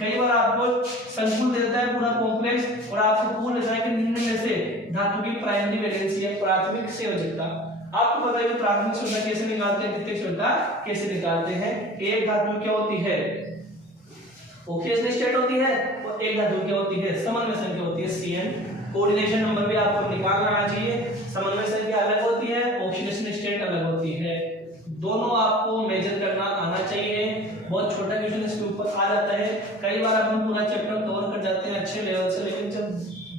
कई बार आपको संकुल देता है पूरा कॉम्प्लेक्स और आपको पूछ लेता है कि निम्न में से धातु की प्राइमरी वैलेंसी है, प्राथमिक संयोजकता। आपको पता है कि प्राथमिक संयोजकता कैसे निकालते हैं, द्वितीयक संयोजकता कैसे निकालते हैं। एक धातु क्या होती है, ऑक्सीडेशन स्टेट होती है, और एक धातु क्या होती है, समन्वय संख्या होती है CN। कोऑर्डिनेशन नंबर भी आपको निकालना आना चाहिए। समन्वय संख्या अलग होती है, ऑक्सीडेशन स्टेट अलग होती है, दोनों आपको मेजर करना आना चाहिए। बहुत छोटा क्वेश्चन इसके ऊपर आ जाता है, कई बार अपन पूरा चैप्टर कवर कर जाते हैं अच्छे लेवल से, लेकिन जब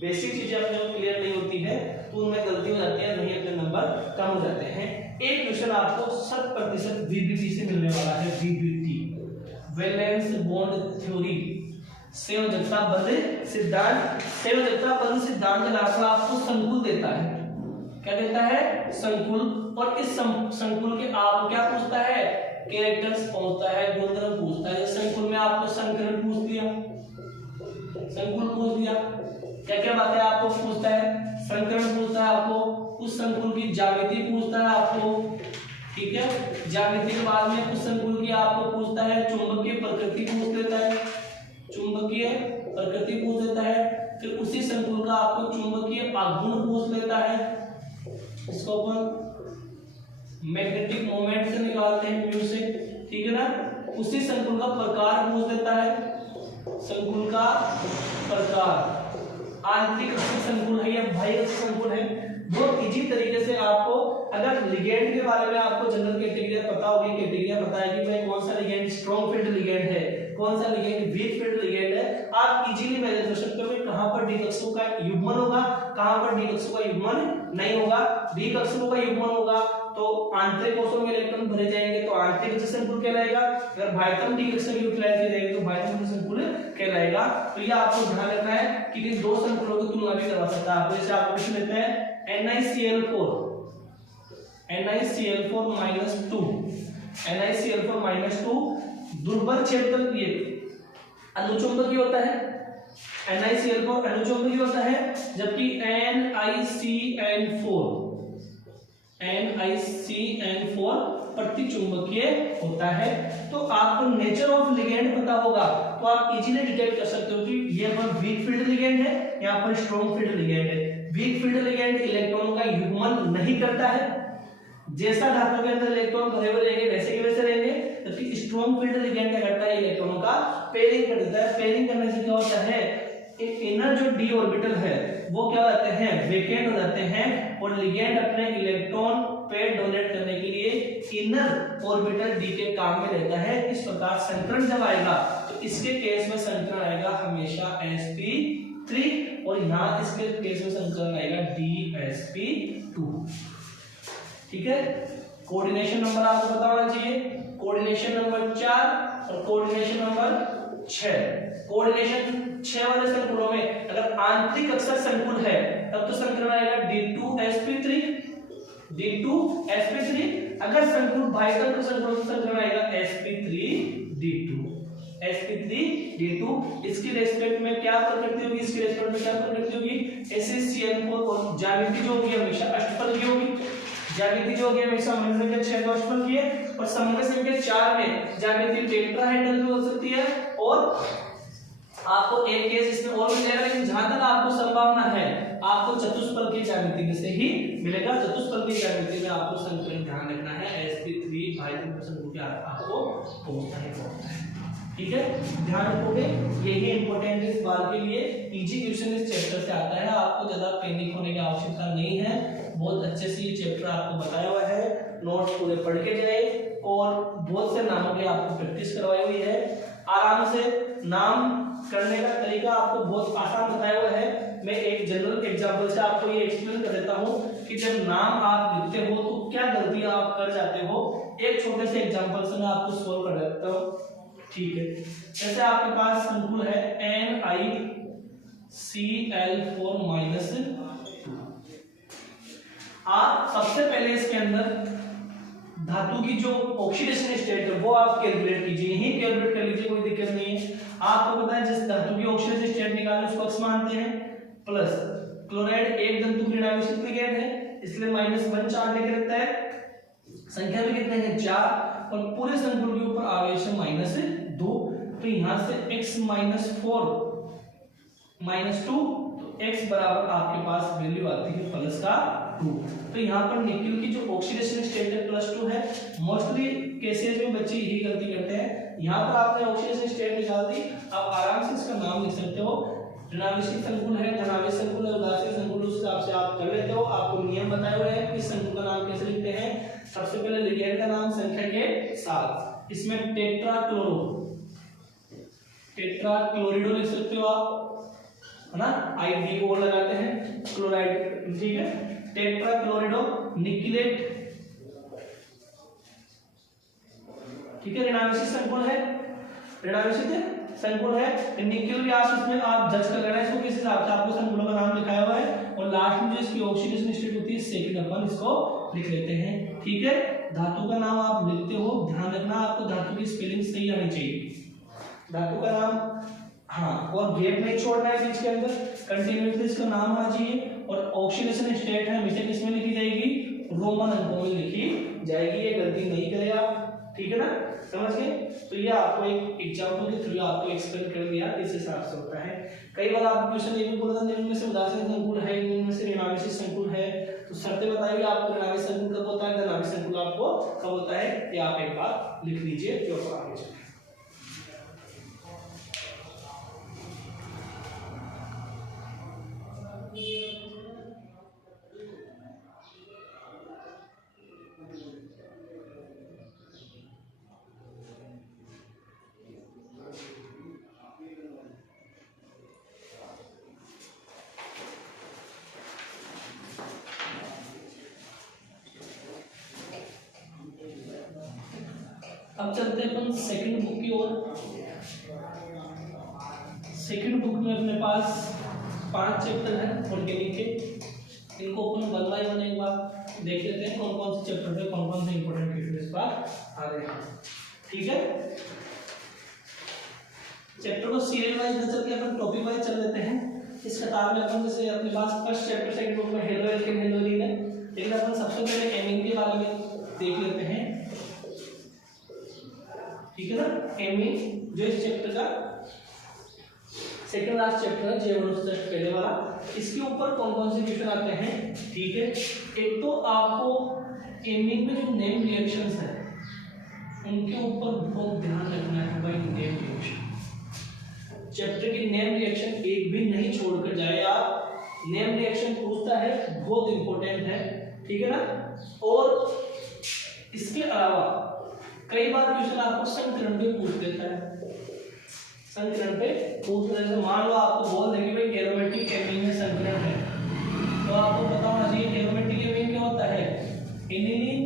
बेसिक चीजें अपने को क्लियर नहीं होती है तो उनमें गलती हो जाती है, नहीं अपने नंबर कम हो जाते हैं। एक क्वेश्चन आपको 100% VBT से मिलने वाला है, VBT वैलेंस बॉन्ड थ्योरी, संयोजकता बंध सिद्धांत। संयोजकता बंध सिद्धांत के लाभ आपको संकुल देता है, क्या देता है, संकुल। और इस संकुल के आप क्या पूछता है, कैरेक्टर्स पूछता है, गुणधर्म पूछता है। संकुल में आपको संकरण पूछ दिया, संकुल पूछ दिया, क्या क्या बातें आपको पूछता है, संकरण पूछता है आपको, उस संकुल की ज्यामिति पूछता है आपको, ठीक है। ज्यामिति के बाद में उस संकुल की आपको पूछता है चुंबकीय प्रकृति पूछ लेता है, चुंबकीय प्रकृति पूछ लेता है। फिर उसी संकुल का आपको चुंबकीय आघूर्ण पूछ लेता है, इसको अपन मैग्नेटिक मोमेंट से निकालते हैं म्यू से, ठीक है ना। उसी संकुल का प्रकार पूछ लेता है, संकुल का प्रकार आंतरिक संकुल है या बाह्य संकुल है। बहुत इजी तरीके से आपको, अगर लिगेंड के बारे में आपको जनरल कैटेगरी पता होगी, कैटेगरी पता है कि भाई कौन सा लिगेंड स्ट्रॉन्ग फील्ड लिगेंड है, कौन सा लिगेंड वीक फील्ड लिगेंड है, आप इजीली मेजर कर सकते हो कि कहां पर डी कक्षकों का युग्मन होगा, कहां पर डी कक्षकों का युग्मन नहीं होगा। डी कक्षकों का युग्मन होगा तो आंतरिक कोषों में इलेक्ट्रॉन भरे जाएंगे तो आंतरिक संकुल कहलाएगा, अगर बाह्यतम डी कक्षक यूटिलाइज किए जाएंगे तो बाह्यतम संकुल कहलाएगा। तो ये आपको ध्यान रखना है कि इन 2 संकुलों की तुलना भी करवा सकता है आपको। जैसे आपको पूछ लेते हैं NiCl4 -2, NiCl4 -2 दुर्बल क्षेत्र ये अनुचुंबकीय होता है, NiCl4 अनुचुंबकीय होता है, जबकि NiCN4 प्रतिचुंबकीय होता है। तो आपको नेचर ऑफ लिगेंड पता होगा तो आप इजीली डिटेक्ट कर सकते हो कि ये पर वीक फील्ड लिगेंड है, यहाँ पर स्ट्रॉन्ग फील्ड लिगेंड है। वीक फील्ड लिगेंड इलेक्ट्रॉनों का युग्मन नहीं करता है, जैसा धातु के अंदर इलेक्ट्रॉन भरे हुए रहेंगे वैसे के वैसे रहेंगे, जबकि स्ट्रॉन्ग फील्ड लिगेंड क्या करता है, इलेक्ट्रॉनों का पेयरिंग कर देता है। पेयरिंग करने से क्या होता है, इनर जो डी ऑर्बिटल है वो क्या होते हैं, वेकेंट हो जाते हैं, और लिगेंड अपने इलेक्ट्रॉन पेयर डोनेट करने के लिए इनर ऑर्बिटल डी के काम में रहता है। इस प्रकार संकरण जब आएगा तो इसके केस में संकरण आएगा हमेशा sp3, और यहाँ इसके केस में संकरण आएगा dsp2, ठीक है। कोऑर्डिनेशन नंबर आपको पता होना चाहिए, कोऑर्डिनेशन नंबर 4 और कोऑर्डिनेशन नंबर 6। कोऑर्डिनेशन 6 वाले संकुलों में अगर आंतरिक अक्षर संकुल है तब तो संकरण आएगा d2sp3, d2sp3। अगर संकुल बाह्यतम संकुलों में संकरण आएगा sp3d2, sp3d2। इसकी रेस्पेक्ट में क्या प्रकृति होगी, इसकी रेस्पेक्ट में क्या प्रकृति होगी, SiCl4 और ज्यामिति जो होगी हमेशा अष्टफल की होगी, ज्यामिति जो होगी हमेशा समन्वय संख्या 6 अष्टफल की है, और समन्वय संख्या 4 में ज्यामिति टेट्राहेड्रल भी हो सकती है। और आपको एक केस इसमें और मिलेगा, लेकिन जहां तक आपको संभावना है आपको चतुष्फल की ज्यामिति में से ही मिलेगा। चतुष्फल की ज्यामिति में आपको संकलन ध्यान रखना है, sp3 बाह्यतम संकुल के आपको पहुंचता है, ठीक है, ध्यान रखोगे। यही इंपॉर्टेंट इस बार के लिए, इजी क्वेश्चन इस चैप्टर से आता है, आपको ज्यादा पैनिक होने की आवश्यकता नहीं है। बहुत अच्छे से ये चैप्टर आपको बताया हुआ है, नोट्स पूरे पढ़ के जाए, और बहुत से नामों की आपको प्रैक्टिस करवाई हुई है। आराम से नाम करने का तरीका आपको बहुत आसान बताया हुआ है। मैं एक जनरल एग्जांपल से आपको ये एक्सप्लेन कर देता हूँ कि जब नाम आप लिखते हो तो क्या गलतियां आप कर जाते हो। एक छोटे से एग्जांपल से मैं आपको सॉल्व कर देता हूँ, ठीक है, जैसे आपके पास संकुल है NiCl4 माइनस। आप सबसे पहले इसके अंदर धातु की जो ऑक्सीडेशन स्टेट है वो आप कैलकुलेट कीजिए, यही कैलकुलेट कर लीजिए, कोई दिक्कत नहीं है। आपको पता है जिस धातु की ऑक्सीडेशन स्टेट निकालने उसको अक्स मानते हैं, प्लस क्लोराइड एक दंतु ऋणावेशित लिगैंड है इसलिए -1 चार्ज लेके रखता है, संख्या भी कितने हैं 4, और पूरे संकुल के ऊपर आवेश है -2, तो यहां से x -4 -2, तो x बराबर आपके पास वैल्यू आती है +2। तो यहाँ पर निकेल की जो ऑक्सीडेशन स्टेट है +2 है। मोस्टली केसेस में बच्चे यही गलती करते हैं, यहाँ पर आपने ऑक्सीडेशन स्टेट निकाल दी, आप आराम से इसका नाम लिख सकते हो, ऋणावेशित संकुल है, धनावेशित संकुल है, उदासीन संकुल, उस हिसाब से आप कर लेते हो। आपको नियम बताए हुए हैं कि संकुल का नाम कैसे लिखते हैं, सबसे पहले लिगैंड का नाम संख्या के साथ, इसमें टेट्राक्लोरिडो लिख सकते हो आप, है ना, आईडी को लगाते हैं क्लोराइड, ठीक है, टेट्राक्लोरिडो निकेलेट, ठीक है, ऋणावेशित संकुल है, निकेल भी आप इसमें आप जज कर लेना इसको किस हिसाब से, आपको संकुलों का नाम लिखाया हुआ है, और लास्ट में जो इसकी ऑक्सीडेशन स्टेट होती है सेकंड अपन इसको लिख लेते हैं, ठीक है। धातु का नाम आप लिखते हो, ध्यान रखना आपको धातु की स्पेलिंग सही आनी चाहिए, धातु का नाम, हाँ, और गैप नहीं छोड़ना है बीच के अंदर, कंटिन्यूअसली इसका नाम आना चाहिए, और ऑक्सीडेशन स्टेट है हमेशा किसमें लिखी जाएगी, रोमन अंकों में लिखी जाएगी, ये गलती नहीं करेगा, ठीक है ना, समझ गए। तो ये आपको एक एग्जांपल के थ्रू आपको एक्सप्लेन कर दिया इस हिसाब से होता है। कई बार आपको क्वेश्चन ये भी बोला था निम्न में से उदासीन संकुल है, निम्न में से ऋणावेशित संकुल है, तो शर्तें बताइए आपको ऋणावेशित संकुल कब होता है, धनावेशित संकुल आपको कब होता है, ये आप एक बार लिख लीजिए जो आगे चले। अब चलते हैं अपन सेकंड बुक की ओर। सेकंड बुक में अपने पास 5 चैप्टर हैं ऑर्गेनिक के, इनको अपन 1 बाय 1 एक बार देख लेते हैं कौन कौन से चैप्टर पे कौन कौन से इंपॉर्टेंट क्वेश्चन इस बार आ रहे हैं, ठीक है। चैप्टर को सीरियल वाइज न चल के अपन टॉपिक वाइज चल लेते हैं। इस कतार में अपन जैसे अपने पास फर्स्ट चैप्टर सेकंड बुक में हेलो एल्केन हेलोरीन है, लेकिन अपन सबसे पहले एमीन के बारे में देख लेते हैं, ठीक है ना। एमीन जो इस चैप्टर का सेकंड लास्ट चैप्टर है, J1 से पहले वाला, इसके ऊपर कौन कौन से क्वेश्चन आते हैं, ठीक है। एक तो आपको एमीन में जो नेम रिएक्शंस है उनके ऊपर बहुत ध्यान रखना है भाई, नेम रिएक्शन, चैप्टर की नेम रिएक्शन एक भी नहीं छोड़कर जाए आप, नेम रिएक्शन पूछता है, बहुत इंपॉर्टेंट है, ठीक है ना। और इसके अलावा कई बार क्वेश्चन आपको संकरण पे पूछ देता है, संकरण पे पूछ रहे, मान लो आपको बोल दे कि भाई एरोमेटिक एमीन में संकरण है, तो आपको पता होना चाहिए एरोमेटिक एमीन क्या होता है, एनिलीन।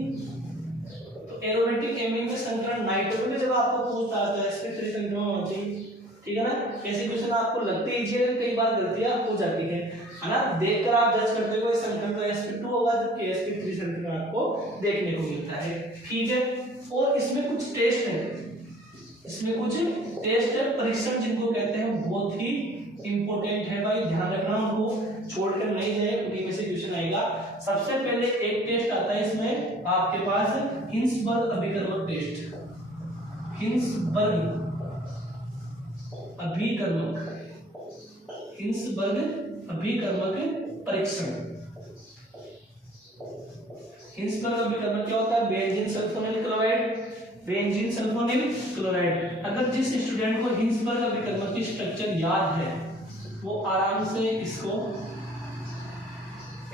तो एरोमेटिक एमीन में संकरण नाइट्रोजन में जब आपको पूछता है तो sp3 संकरण होना चाहिए, ठीक है ना। ऐसे क्वेश्चन आपको लगते ही इजी है, कई बार गलतियां हो जाती है ना, देखकर आप जज करते हो संकरण तो sp2 होगा जबकि sp3 संकरण आपको देखने को मिलता है, ठीक है। और इसमें कुछ टेस्ट है, परीक्षण जिनको कहते हैं, बहुत ही इंपॉर्टेंट है भाई, ध्यान रखना, उनको छोड़कर नहीं जाए, उन्हीं में से क्वेश्चन आएगा। सबसे पहले एक टेस्ट आता है इसमें आपके पास हिंसबर्ग अभिकर्मक टेस्ट, हिंसबर्ग अभिकर्मक परीक्षण। हिंसबर्ग अभिकर्मक क्या होता है, बेंजीन सल्फोनिल क्लोराइड। अगर जिस स्टूडेंट को हिंसबर्ग अभिकर्मक की स्ट्रक्चर याद है वो आराम से इसको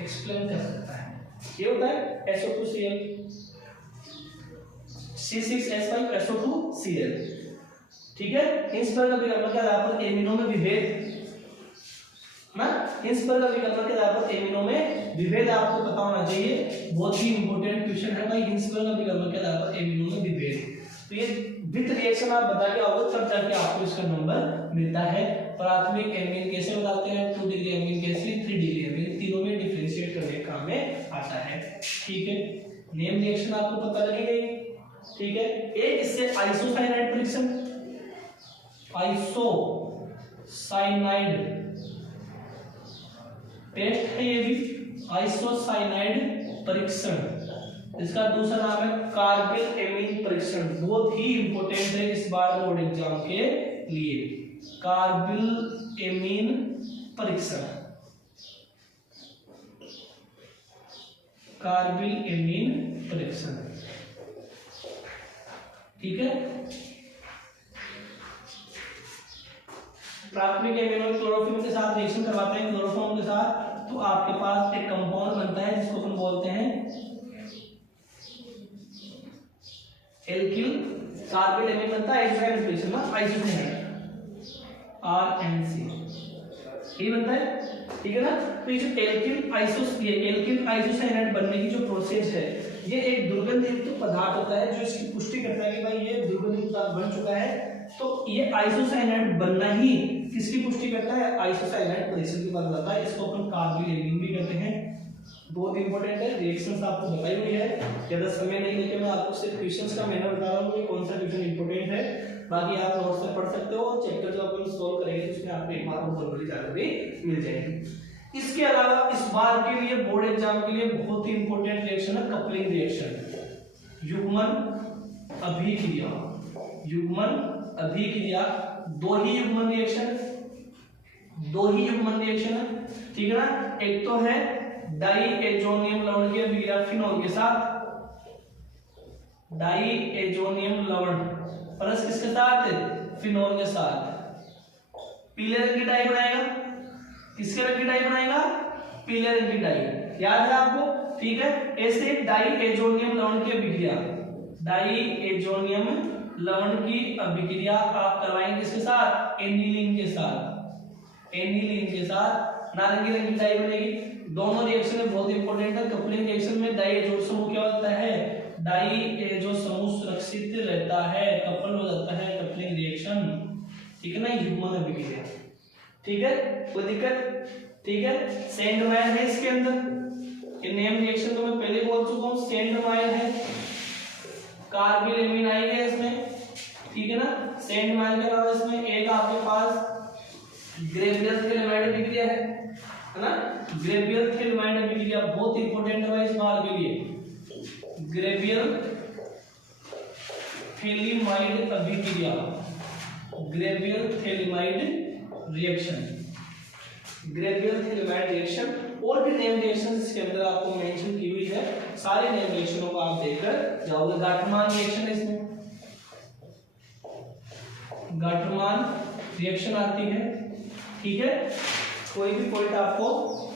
एक्सप्लेन कर सकता है। ये होता है SO2Cl, C6H5SO2Cl, ठीक है। हिंसबर्ग अभिकर्मक के आधार पर एमिनो में विभेद, ना, हिंसबर्ग अभिकर्मक के आधार पर एमिनो में विभेद आपको पता होना चाहिए, बहुत ही इंपॉर्टेंट क्वेश्चन है भाई, हिंसबर्ग अभिकर्मक के आधार पर एमिनो में विभेद। तो तो ये विथ रिएक्शन आप बता के आओगे तब जाके आपको इसका नंबर मिलता है। प्राथमिक एमीन कैसे बताते हैं, 2 डिग्री एमीन कैसे, 3 डिग्री एमीन, तीनों में डिफरेंशिएट करने के काम में आता है। ठीक है, नेम रिएक्शन आपको पता लगी गई। ठीक है, एक इससे आइसोसाइनाइड परीक्षण, आइसोसाइनाइड टेस्ट है ये भी, आइसोसाइनाइड परीक्षण। इसका दूसरा नाम है कार्बिल एमीन परीक्षण, बहुत ही इंपॉर्टेंट है इस बार बोर्ड एग्जाम के लिए। कार्बिल एमीन परीक्षण, कार्बिल एमीन परीक्षण। ठीक है, प्राथमिक एमिनो क्लोरोफॉर्म के साथ रिएक्शन करवाते हैं, क्लोरोफॉर्म के साथ, तो आपके पास एक कंपाउंड बनता है जिसको अपन बोलते हैं एल्किल कार्बिल एमीन बनता है, आइसोसाइनाइड रिएक्शन ना, आइसोसाइनाइड RNC ये बनता है। ठीक है ना, तो ये जो एल्किल आइसोसाइनाइड बनने की जो प्रोसेस है, ये एक दुर्गंधयुक्त पदार्थ होता है जो इसकी पुष्टि करता है कि भाई ये दुर्गंधयुक्त पदार्थ बन चुका है। तो ये आइसोसाइनाइड बनना ही किसकी पुष्टि करता है, आइसोसाइनाइड परीक्षण की बात बताता है। इसको अपन कार्बिल एमीन भी कहते हैं। बहुत इंपॉर्टेंट है, रिएक्शंस आपको बताई हुई है, ज्यादा समय नहीं लेके मैं आपको सिर्फ क्वेश्चंस का मैनर बता रहा हूँ कि कौन सा क्वेश्चन इंपॉर्टेंट है। बाकी आप नोट्स से पढ़ सकते हो, चैप्टर जो अपन सॉल्व करेंगे तो उसमें आपको एक बार बहुत बड़ी जानकारी मिल जाएगी। इसके अलावा इस बार के लिए बोर्ड एग्जाम के लिए बहुत ही इंपॉर्टेंट रिएक्शन है कपलिंग रिएक्शन, युग्मन अभिक्रिया। युग्मन अभिक्रिया दो ही युग्मन रिएक्शन है। ठीक है ना, एक तो है डाईएजोनियम लवण की अभिक्रिया फिनॉल के साथ, डाईएजोनियम लवण प्लस किसके साथ, फिनॉल के साथ, पीले रंग की डाई बनाएगा। किसके रंग की डाई बनाएगा, पीले रंग की डाई, याद है आपको। ठीक है, ऐसे डाईएजोनियम लवण की अभिक्रिया, डाईएजोनियम लवण की अभिक्रिया आप करवाएंगे किसके साथ, एनिलीन के साथ। एनिलीन के साथ नारंगी रंग की डाई बनेगी। दोनों रिएक्शन में बहुत इंपॉर्टेंट है। कपलिंग रिएक्शन में डाईएजो समूह क्या होता है, डाईएजो समूह सुरक्षित रहता है, कपल हो जाता है, कपलिंग रिएक्शन। ठीक है ना, युग्मन अभिक्रिया। ठीक है, कोई दिक्कत। ठीक है, सेंडमायर है इसके अंदर, ये नेम रिएक्शन तो मैं पहले बोल चुका हूं, सेंडमायर है, कार्बिल एमीन आएगा इसमें। ठीक है ना, सेंडमायर के अलावा इसमें एक आपके पास ग्रेवियल थेलमाइड अभिक्रिया है ना। ग्रेवियल थेलमाइड अभिक्रिया बहुत इंपॉर्टेंट है इस बार के लिए। ग्रेवियल थेलिमाइड अभिक्रिया, ग्रेवियल थेलिमाइड रिएक्शन, ग्रेवियल थेलिमाइड रिएक्शन। और भी नेम रिएक्शन इसके अंदर आपको मेंशन की हुई है, सारे नेम रिएक्शनों को आप देखकर जाओगे। गाठमान रिएक्शन है इसमें, गाठमान रिएक्शन आती है। ठीक है, कोई भी पॉइंट आपको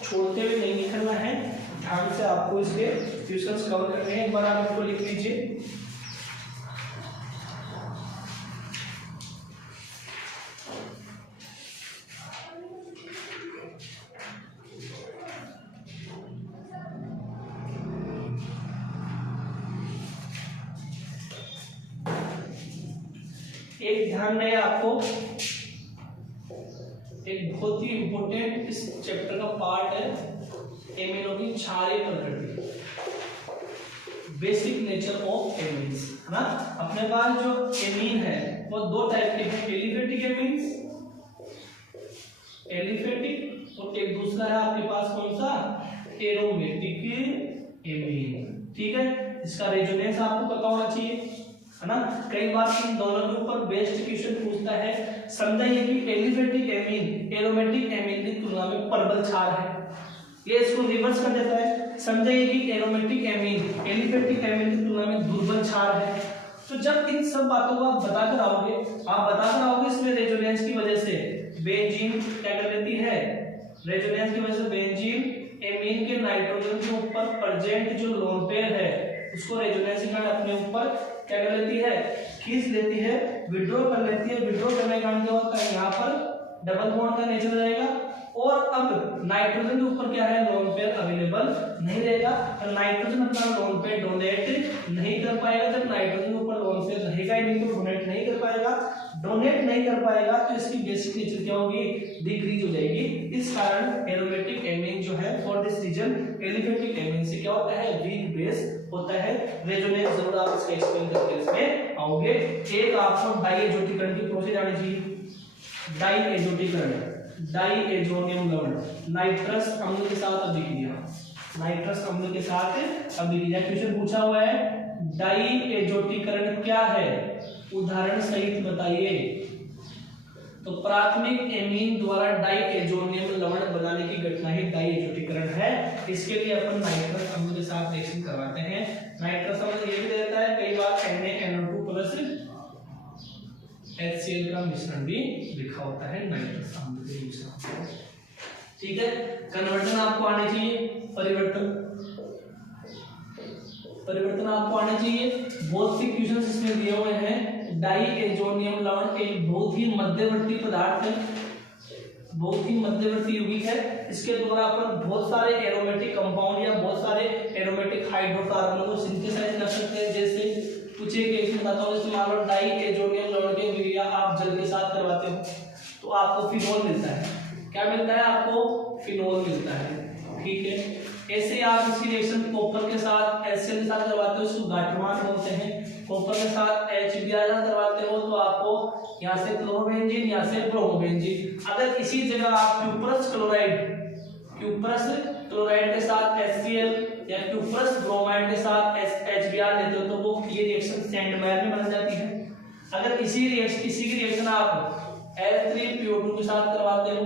छोड़ते हुए नहीं निकलना है, ध्यान से आपको इसके क्वेश्चंस कवर करने हैं। एक बार आप इसको लिख लीजिए। एक ध्यान रहे आपको, एक बहुत ही इंपॉर्टेंट इस चैप्टर का पार्ट है एमिनो की क्षारीय प्रकृति, बेसिक नेचर ऑफ एमीन्स, है ना। अपने पास जो एमीन है वो दो टाइप के हैं, एलिफेटिक एमीन्स, एलिफेटिक, और एक दूसरा है आपके पास कौन सा, एरोमेटिक एमीन। ठीक है, इसका रेजोनेंस आपको पता होना चाहिए, है ना। कई बार इन दोनों के ऊपर बेस्ट क्वेश्चन पूछता है। समझाइए कि एलिफेटिक एमीन एरोमेटिक एमीन की तुलना में प्रबल क्षार है, ये इसको रिवर्स कर देता है। समझाइए कि एरोमेटिक एमीन एलिफेटिक एमीन की तुलना में दुर्बल क्षार है। तो जब इन सब बातों को आप बताकर आओगे इसमें रेजोनेंस की वजह से बेंजीन क्या कर लेती है, रेजोनेंस की वजह से बेंजीन एमीन के नाइट्रोजन के ऊपर प्रेजेंट जो लोन पेयर है उसको रेजोनेंस इकाई अपने ऊपर क्या कर लेती है, खींच लेती है, विड्रॉ कर लेती है। विड्रॉ करने के कारण क्या होता है, यहाँ पर डबल बॉन्ड का नेचर रहेगा और अब नाइट्रोजन के ऊपर क्या है, लोन पेयर अवेलेबल नहीं रहेगा। तो नाइट्रोजन अपना लोन पेयर डोनेट नहीं कर पाएगा। जब नाइट्रोजन के ऊपर लोन तो फिर रहेगा ही नहीं, तो डोनेट नहीं कर पाएगा। डोनेट नहीं कर पाएगा तो इसकी बेसिक नेचर क्या होगी, डिक्रीज हो जाएगी। इस कारण एरोमेटिक एमीन जो है for this reason aliphatic amine से क्या होता है, वीक बेस होता है। रेजोनेंस जरूर आप इसका एक्सप्लेन करके इसमें आओगे। एक आपको डाइएजोटीकरण की प्रोसेस आनी चाहिए। डाइएजोटीकरण, डाइएजोनियम लवण नाइट्रस अम्ल के साथ अभिक्रिया, नाइट्रस अम्ल के साथ अभिक्रिया। क्वेश्चन पूछा हुआ है डाइएजोटीकरण क्या है, उदाहरण सहित बताइए। तो प्राथमिक एमीन द्वारा डाइएजोनियम लवण बनाने की घटना ही डाइएजोटीकरण है। इसके लिए अपन नाइट्रस अम्ल के साथ रिएक्शन करवाते हैं। नाइट्रस अम्ल ये भी देता है कई बार NaNO2 प्लस HCl का मिश्रण भी लिखा होता है नाइट्रस अम्ल के मिश्रण। ठीक है, कन्वर्जन आपको आने चाहिए, परिवर्तन आपको आने चाहिए। बहुत से क्वेश्चन इसमें दिए हुए हैं। डाइएजोनियम लवण एक बहुत ही मध्यवर्ती पदार्थ है, बहुत ही मध्यवर्ती यौगिक है। इसके द्वारा अपन बहुत सारे एरोमेटिक कंपाउंड या बहुत सारे एरोमेटिक हाइड्रोकार्बन को सिंथेसाइज कर सकते हैं। जैसे कुछ एक केस में बताता हूं, जैसे मान लो डाइएजोनियम लवण की अभिक्रिया आप जल के साथ करवाते हो तो आपको फिनोल मिलता है। क्या मिलता है आपको, फिनोल मिलता है। ठीक है, ऐसे आप इसकी रिएक्शन कॉपर के साथ HCl के साथ करवाते हो, इसको गाठमान बोलते हैं। कॉपर के साथ HBr करवाते हो तो आपको यहाँ से क्लोरोबेंजीन, यहाँ से ब्रोमोबेंजीन। अगर इसी जगह आप क्यूप्रस क्लोराइड के साथ HCl या क्यूप्रस ब्रोमाइड के साथ HBr लेते हो तो वो ये रिएक्शन सैंडमेयर में बन जाती है। अगर इसी की रिएक्शन आप H3PO2 के साथ करवाते हो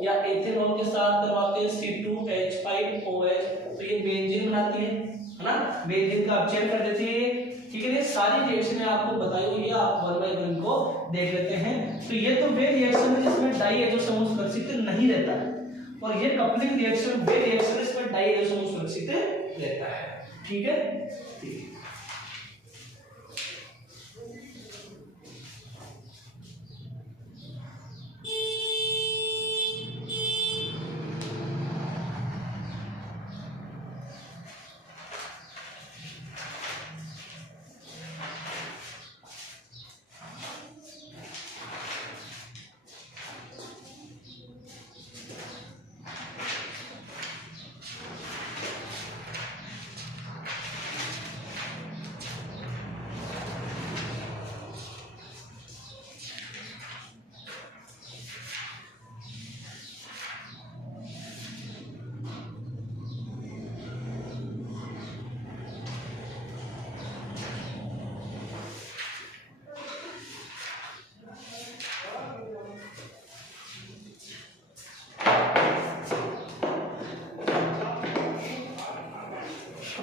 या एथेनॉल के साथ करवाते हैं C2H5OH तो ये बेंजीन बनाती है ना, बेंजीन का अपचयन कर देती है। ठीक है, ये सारी रिएक्शन आपको बताई हुई है, आप 1 बाय 1 को देख लेते हैं। तो ये तो वे रिएक्शन है जिसमें डाइएजो समूह सुरक्षित नहीं रहता है, और ये कपलिंग रिएक्शन वे रिएक्शन इसमें डाइएजो समूह सुरक्षित रहता है। ठीक है, ठीक है।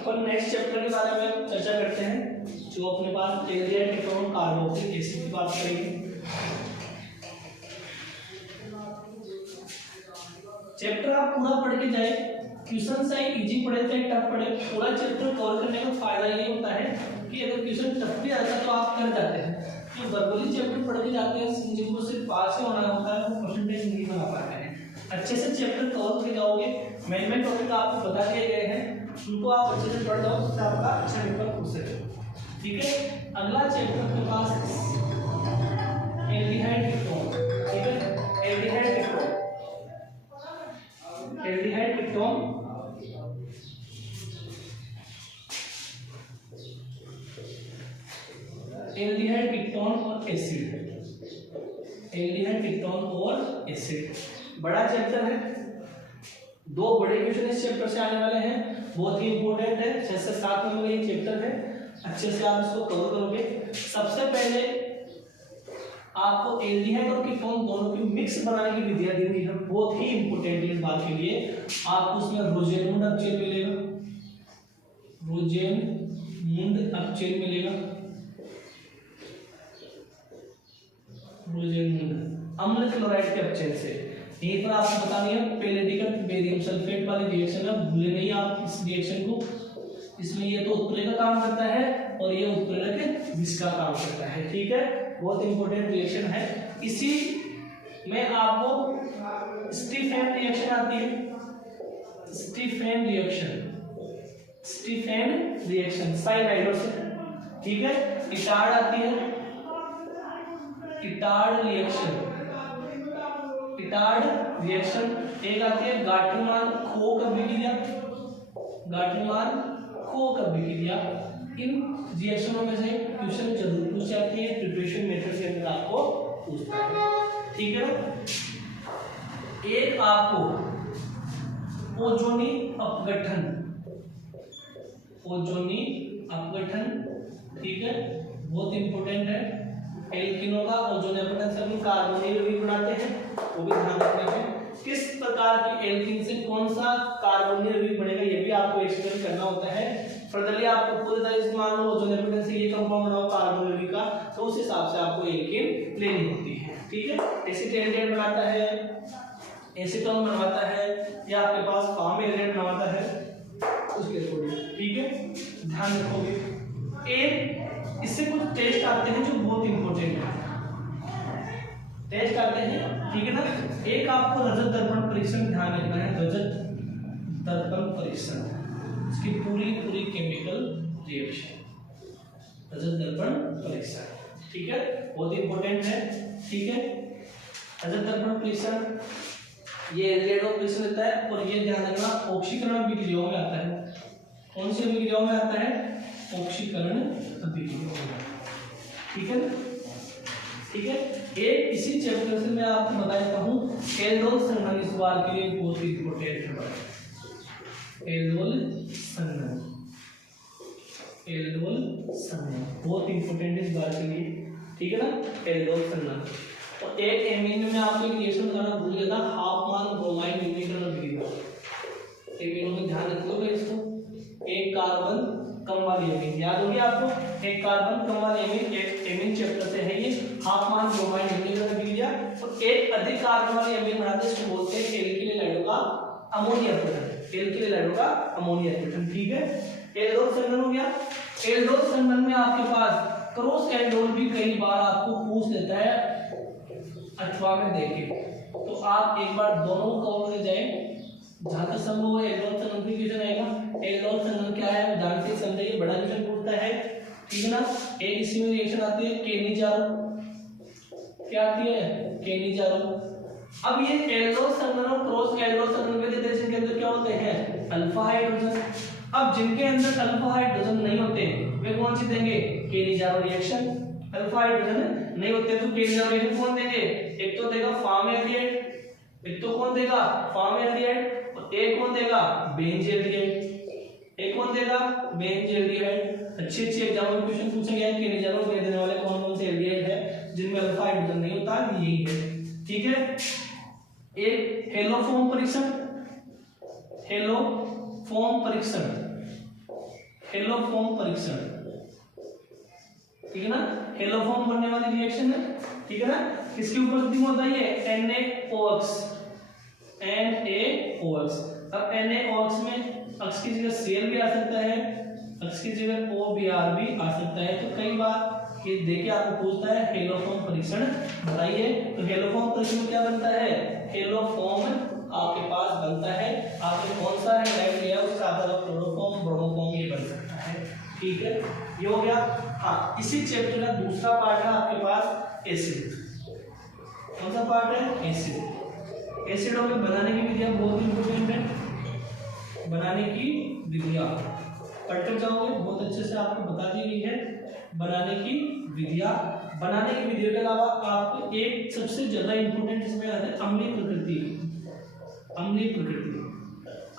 अपन नेक्स्ट चैप्टर के बारे में चर्चा करते हैं, जो अपने पास एल्डिहाइड कीटोन कार्बोक्सिलिक एसिड की बात करेंगे। चैप्टर आप पूरा पढ़ के जाए, क्वेश्चन चाहे इजी पढ़े चाहे टफ पढ़े, पूरा चैप्टर कवर करने का फायदा ये होता है कि अगर क्वेश्चन टफ भी आता है तो आप कर जाते हैं। जो वर्बली चैप्टर पढ़ के जाते हैं जिनको सिर्फ पास ही होना होता है वो परसेंटेज नहीं बना पाते हैं। अच्छे से चैप्टर कवर करके जाओगे, मेन टॉपिक आपको बता दिए गए हैं, उनको आप अच्छे से पढ़ जाओ, उससे आपका अच्छा पेपर हो सके। ठीक है, अगला चैप्टर के पास एल्डिहाइड कीटोन। ठीक है, aldehyde ketone, aldehyde ketone aldehyde ketone और एसिड, एल्डिहाइड कीटोन और एसिड बड़ा चैप्टर है। दो बड़े क्वेश्चन इस चैप्टर से आने वाले हैं, बहुत ही इंपॉर्टेंट है। 6 से 7 नंबर ये चैप्टर है, अच्छे से आप इसको कवर करोगे। सबसे पहले आपको एल्डिहाइड और कीटोन दोनों की मिक्स बनाने की विधियां दी हुई है, बहुत ही इंपॉर्टेंट है इस बात के लिए। आपको उसमें रोजेनमुंड अपचयन मिलेगा, रोजेनमुंड अपचयन मिलेगा, रोजेनमुंड अम्ल क्लोराइड के अपचयन से। यहीं पर आपको बतानी है पैलेडिकल बेरियम सल्फेट वाली रिएक्शन है, भूले नहीं आप इस रिएक्शन को। इसमें ये तो उत्प्रेरक काम करता है और ये उत्प्रेरक विष का काम करता है। ठीक है, बहुत इंपॉर्टेंट रिएक्शन है। इसी में आपको स्टीफेन रिएक्शन आती है, स्टीफेन रिएक्शन, स्टीफेन रिएक्शन साइनाइडों से ठीक है। इटार्ड आती है, इटार्ड रिएक्शन, इटार्ड रिएक्शन। एक आती है गाठीमान खोक अभिक्रिया, गाठीमान खोक अभिक्रिया। इन रिएक्शनों में से क्वेश्चन जरूर पूछ जाती है, प्रिपरेशन मेथड के अंदर आपको पूछता है, ठीक है ना। एक आपको ओजोनी अपघटन, ओजोनी अपघटन, ठीक है, बहुत इंपॉर्टेंट है। एल्किनों का ओजोनी अपघटन से हम कार्बोनिल यौगिक बनाते हैं, वो भी ध्यान रखना है। किस प्रकार की एल्किन से कौन सा कार्बोनिल यौगिक बनेगा ये भी आपको एक्सप्लेन करना होता है। फर्दरली आपको पूरी तरह से मान लो ओजोनी अपघटन से ये कंपाउंड बना कार्बोनिल यौगिक का, तो उस हिसाब से आपको एल्किन लेनी होती है, ठीक है। एसिटेट बनाता है, एसीटोन बनवाता है, या आपके पास फॉर्मेल्डिहाइड बनवाता है, उसके अकॉर्डिंग, ठीक है, ध्यान रखोगे। एक इससे कुछ टेस्ट आते हैं जो बहुत इंपॉर्टेंट है, टेस्ट आते हैं, ठीक है ना। एक आपको रजत दर्पण परीक्षण ध्यान रखना है, रजत दर्पण परीक्षण, इसकी पूरी केमिकल रिएक्शन, रजत दर्पण परीक्षण, ठीक है, बहुत इंपॉर्टेंट है, ठीक है। रजत दर्पण परीक्षण ये रेडो परीक्षण देता है, और ये ध्यान रखना ऑक्सीकरण अभिक्रियाओं में आता है। कौन सी अभिक्रियाओं में आता है? ऑक्सीकरण अभिक्रियाओं में, ठीक है ना, ठीक है। एक इसी चैप्टर से मैं आपको बता देता हूँ, एल्डोल संघनन इस बार के लिए बहुत इंपॉर्टेंट है। एल्डोल संघनन, एल्डोल संघनन बहुत इंपॉर्टेंट है इस बार के लिए, ठीक है ना, एल्डोल संघनन। और एक एमीन में आपको एक रिएक्शन बताना भूल गया था, हाफमान ब्रोमाइन न्यूट्रल अभिक्रिया। एमीनों में ध्यान रखोगे इसको, एक कार्बन कम वाली एमीन याद होगी आपको, एक कार्बन कम वाली एमीन, एक एमीन चैप्टर से है ये, हाफमान ब्रोमाइन न्यूट्रल अभिक्रिया। और एक अधिक कार्बन वाली एमीन बनाते हैं, इसको बोलते हैं एल्किल हैलाइड का अमोनिया अपघटन, एल्किल हैलाइड का अमोनिया अपघटन, ठीक है। एल्डोल संघनन हो गया। एल्डोल संघनन में आपके पास क्रॉस एल्डोल भी कई बार आपको पूछ लेता है अथवा में देखे, तो आप एक बार दोनों कवर ले जाएं, जहां तक संभव है एल्डोल संघनन की क्वेश्चन आएगा। एल्डोल संघनन क्या है जानते समझिए, बड़ा क्वेश्चन पूछता है, ठीक है ना। एक इसी में रिएक्शन आती है केनिजारो, क्या आती है? केनिजारो। अब ये एल्डोल संघनन और क्रॉस एल्डोल संघनन के रिएक्शन के अंदर क्या होते हैं? Alpha hydrogen. अब जिनके अंदर अल्फा हाइड्रोजन नहीं होते वे कौन सी देंगे? Cannizzaro reaction. अल्फा हाइड्रोजन नहीं होते तो केनिजारो रिएक्शन कौन देंगे? एक तो देगा फॉर्मेल्डिहाइड, एक तो कौन देगा? फॉर्मेल्डिहाइड, और एक कौन देगा? बेंजील्डिहाइड, एक कौन देगा? बेंजील्डिहाइड। अच्छे एग्जाम में क्वेश्चन पूछे गए हैं केनिजारो में देने वाले कौन कौन से एल्डिहाइड है जिनमें अल्फा हाइड्रोजन नहीं होता, यही है, ठीक है। एक हेलोफॉर्म परीक्षण, हेलोफॉर्म परीक्षण, हेलोफॉर्म परीक्षण, ठीक है ना, हेलोफॉर्म बनने वाली रिएक्शन है, ठीक है ना। किसकी उपस्थिति में होता है ये? NaOH, NaOH। अब NaOH में अक्ष की जगह Cl भी आ सकता है, अक्ष की जगह OBr भी आ सकता है। तो कई बार ये देखिए आपको पूछता है हेलोफॉर्म परीक्षण बताइए, तो हेलोफॉर्म परीक्षण में क्या बनता है? हेलोफॉर्म आपके पास बनता है, आपने कौन सा हैलाइड लिया उसका आधार क्लोरोफॉर्म, ब्रोमोफॉर्म ये बन सकता है, ठीक है, ये हो गया। हाँ, इसी चैप्टर का दूसरा पार्ट है आपके पास एसिड। कौन सा पार्ट है? एसिड। एसिडों में बनाने की विधियां बहुत इंपॉर्टेंट है, बनाने की विधियां पढ़ते जाओगे, बहुत अच्छे से आपको बता दी गई है बनाने की विधियां। बनाने की विधियों के अलावा आपको एक सबसे ज्यादा इंपॉर्टेंट इसमें आता है अम्लीय प्रकृति, अम्लीय प्रकृति,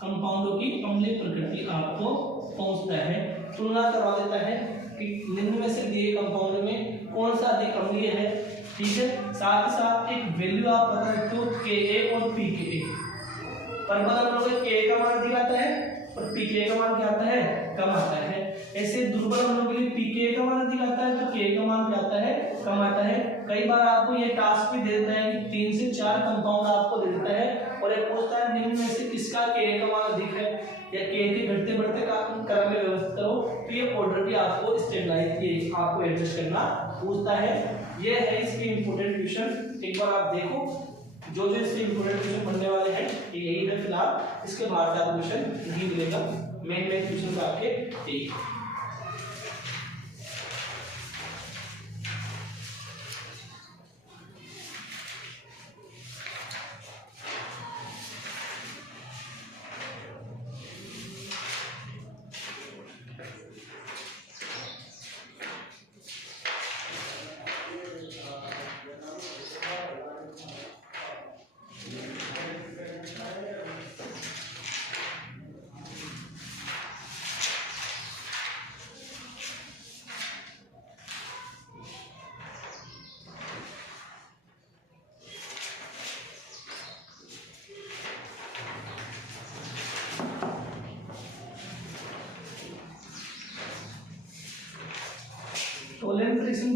कंपाउंडों की अम्लीय प्रकृति आपको पहुंचता है, तुलना करवा देता है कि निम्न में से दिए कंपाउंड में कौन सा अधिक अम्लीय है, ठीक है। साथ ही साथ एक वैल्यू आप बता रखते हो Ka और pKa, परबल हम लोग Ka का मान दिखाता है और pKa का मान क्या आता है? कम आता है। ऐसे दुर्बल हम लोग के लिए pKa का मान दिखाता है तो Ka का मान क्या आता है? कम आता है। कई बार आपको ये टास्क भी दे देता है कि 3 से 4 कंपाउंड आपको दे देता है और ये पूछता है निम्न में से किसका Ka का मान अधिक है या Ka के घटते बढ़ते क्रम में व्यवस्थित हो, तो ये ऑर्डर भी आपको स्टेबलाइज आपको एडजस्ट करना पूछता है। ये है इसके इंपोर्टेंट क्वेश्चन, एक बार आप देखो जो इसके इंपोर्टेंट क्वेश्चन बनने वाले हैं ये यही है फिलहाल, इसके बाद आपको क्वेश्चन नहीं मिलेगा, मेन क्वेश्चन आपके यही है।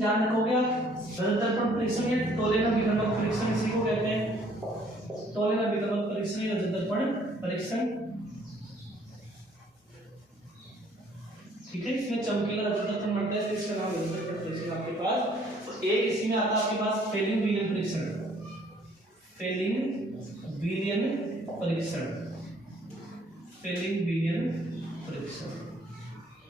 ध्यान रखोगे आप, रजतर्पण परीक्षण या तोलेना विकर्मक परीक्षण इसी को कहते हैं, तोलेना विकर्मक परीक्षण या रजतर्पण परीक्षण। ठीक है, इसमें चमकीला रजतर्पण बनता है, इसका नाम रजतर्पण परीक्षण आपके पास। तो एक इसी में आता है आपके पास फेलिंग विलियन परीक्षण, फेलिंग विलियन परीक्षण, फेलिंग विलियन परीक्षण।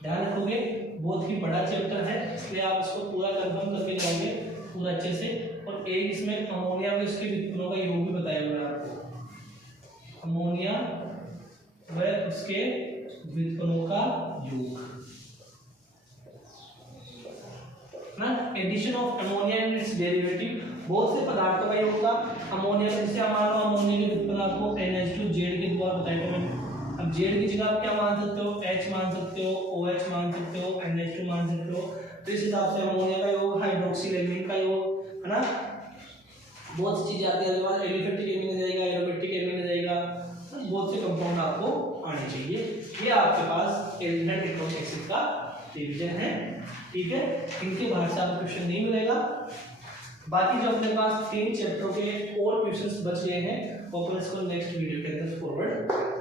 ध्यान रखोगे, बहुत ही बड़ा चैप्टर है, इसलिए आप इसको पूरा कंफर्म करके जाओगे पूरा अच्छे से। और एक इसमें अमोनिया में उसके व्युत्पन्नों का योग भी बताया हुआ है आपको, अमोनिया व उसके व्युत्पन्नों का योग ना, addition of ammonia and its derivative, बहुत से पदार्थों का योग होगा अमोनिया में। जैसे मान लो अमोनिया के व्युत्पन्न आपको NH2Z के द्वारा बताया मैंने, अब Z की जगह आप क्या मान सकते हो, H मान सकते हो, OH मान सकते हो, NH2 मान सकते हो। तो इस हिसाब से अमोनिया का योग, हाइड्रोक्सिलेमिन का योग, है ना, बहुत सी चीजें आती है। एलिफेटिक एमिन आ जाएगा, एरोमेटिक एमिन आ जाएगा, बहुत से कंपाउंड आपको आने चाहिए। ये आपके पास एल्डिहाइड एटोमिक एसिड का डिवीजन है। ठीक है, इनके बाहर से आपको क्वेश्चन नहीं मिलेगा। बाकी जो अपने पास 3 चैप्टरों के और क्वेश्चंस बच गए हैं वो अपन इसको नेक्स्ट वीडियो के अंदर फॉरवर्ड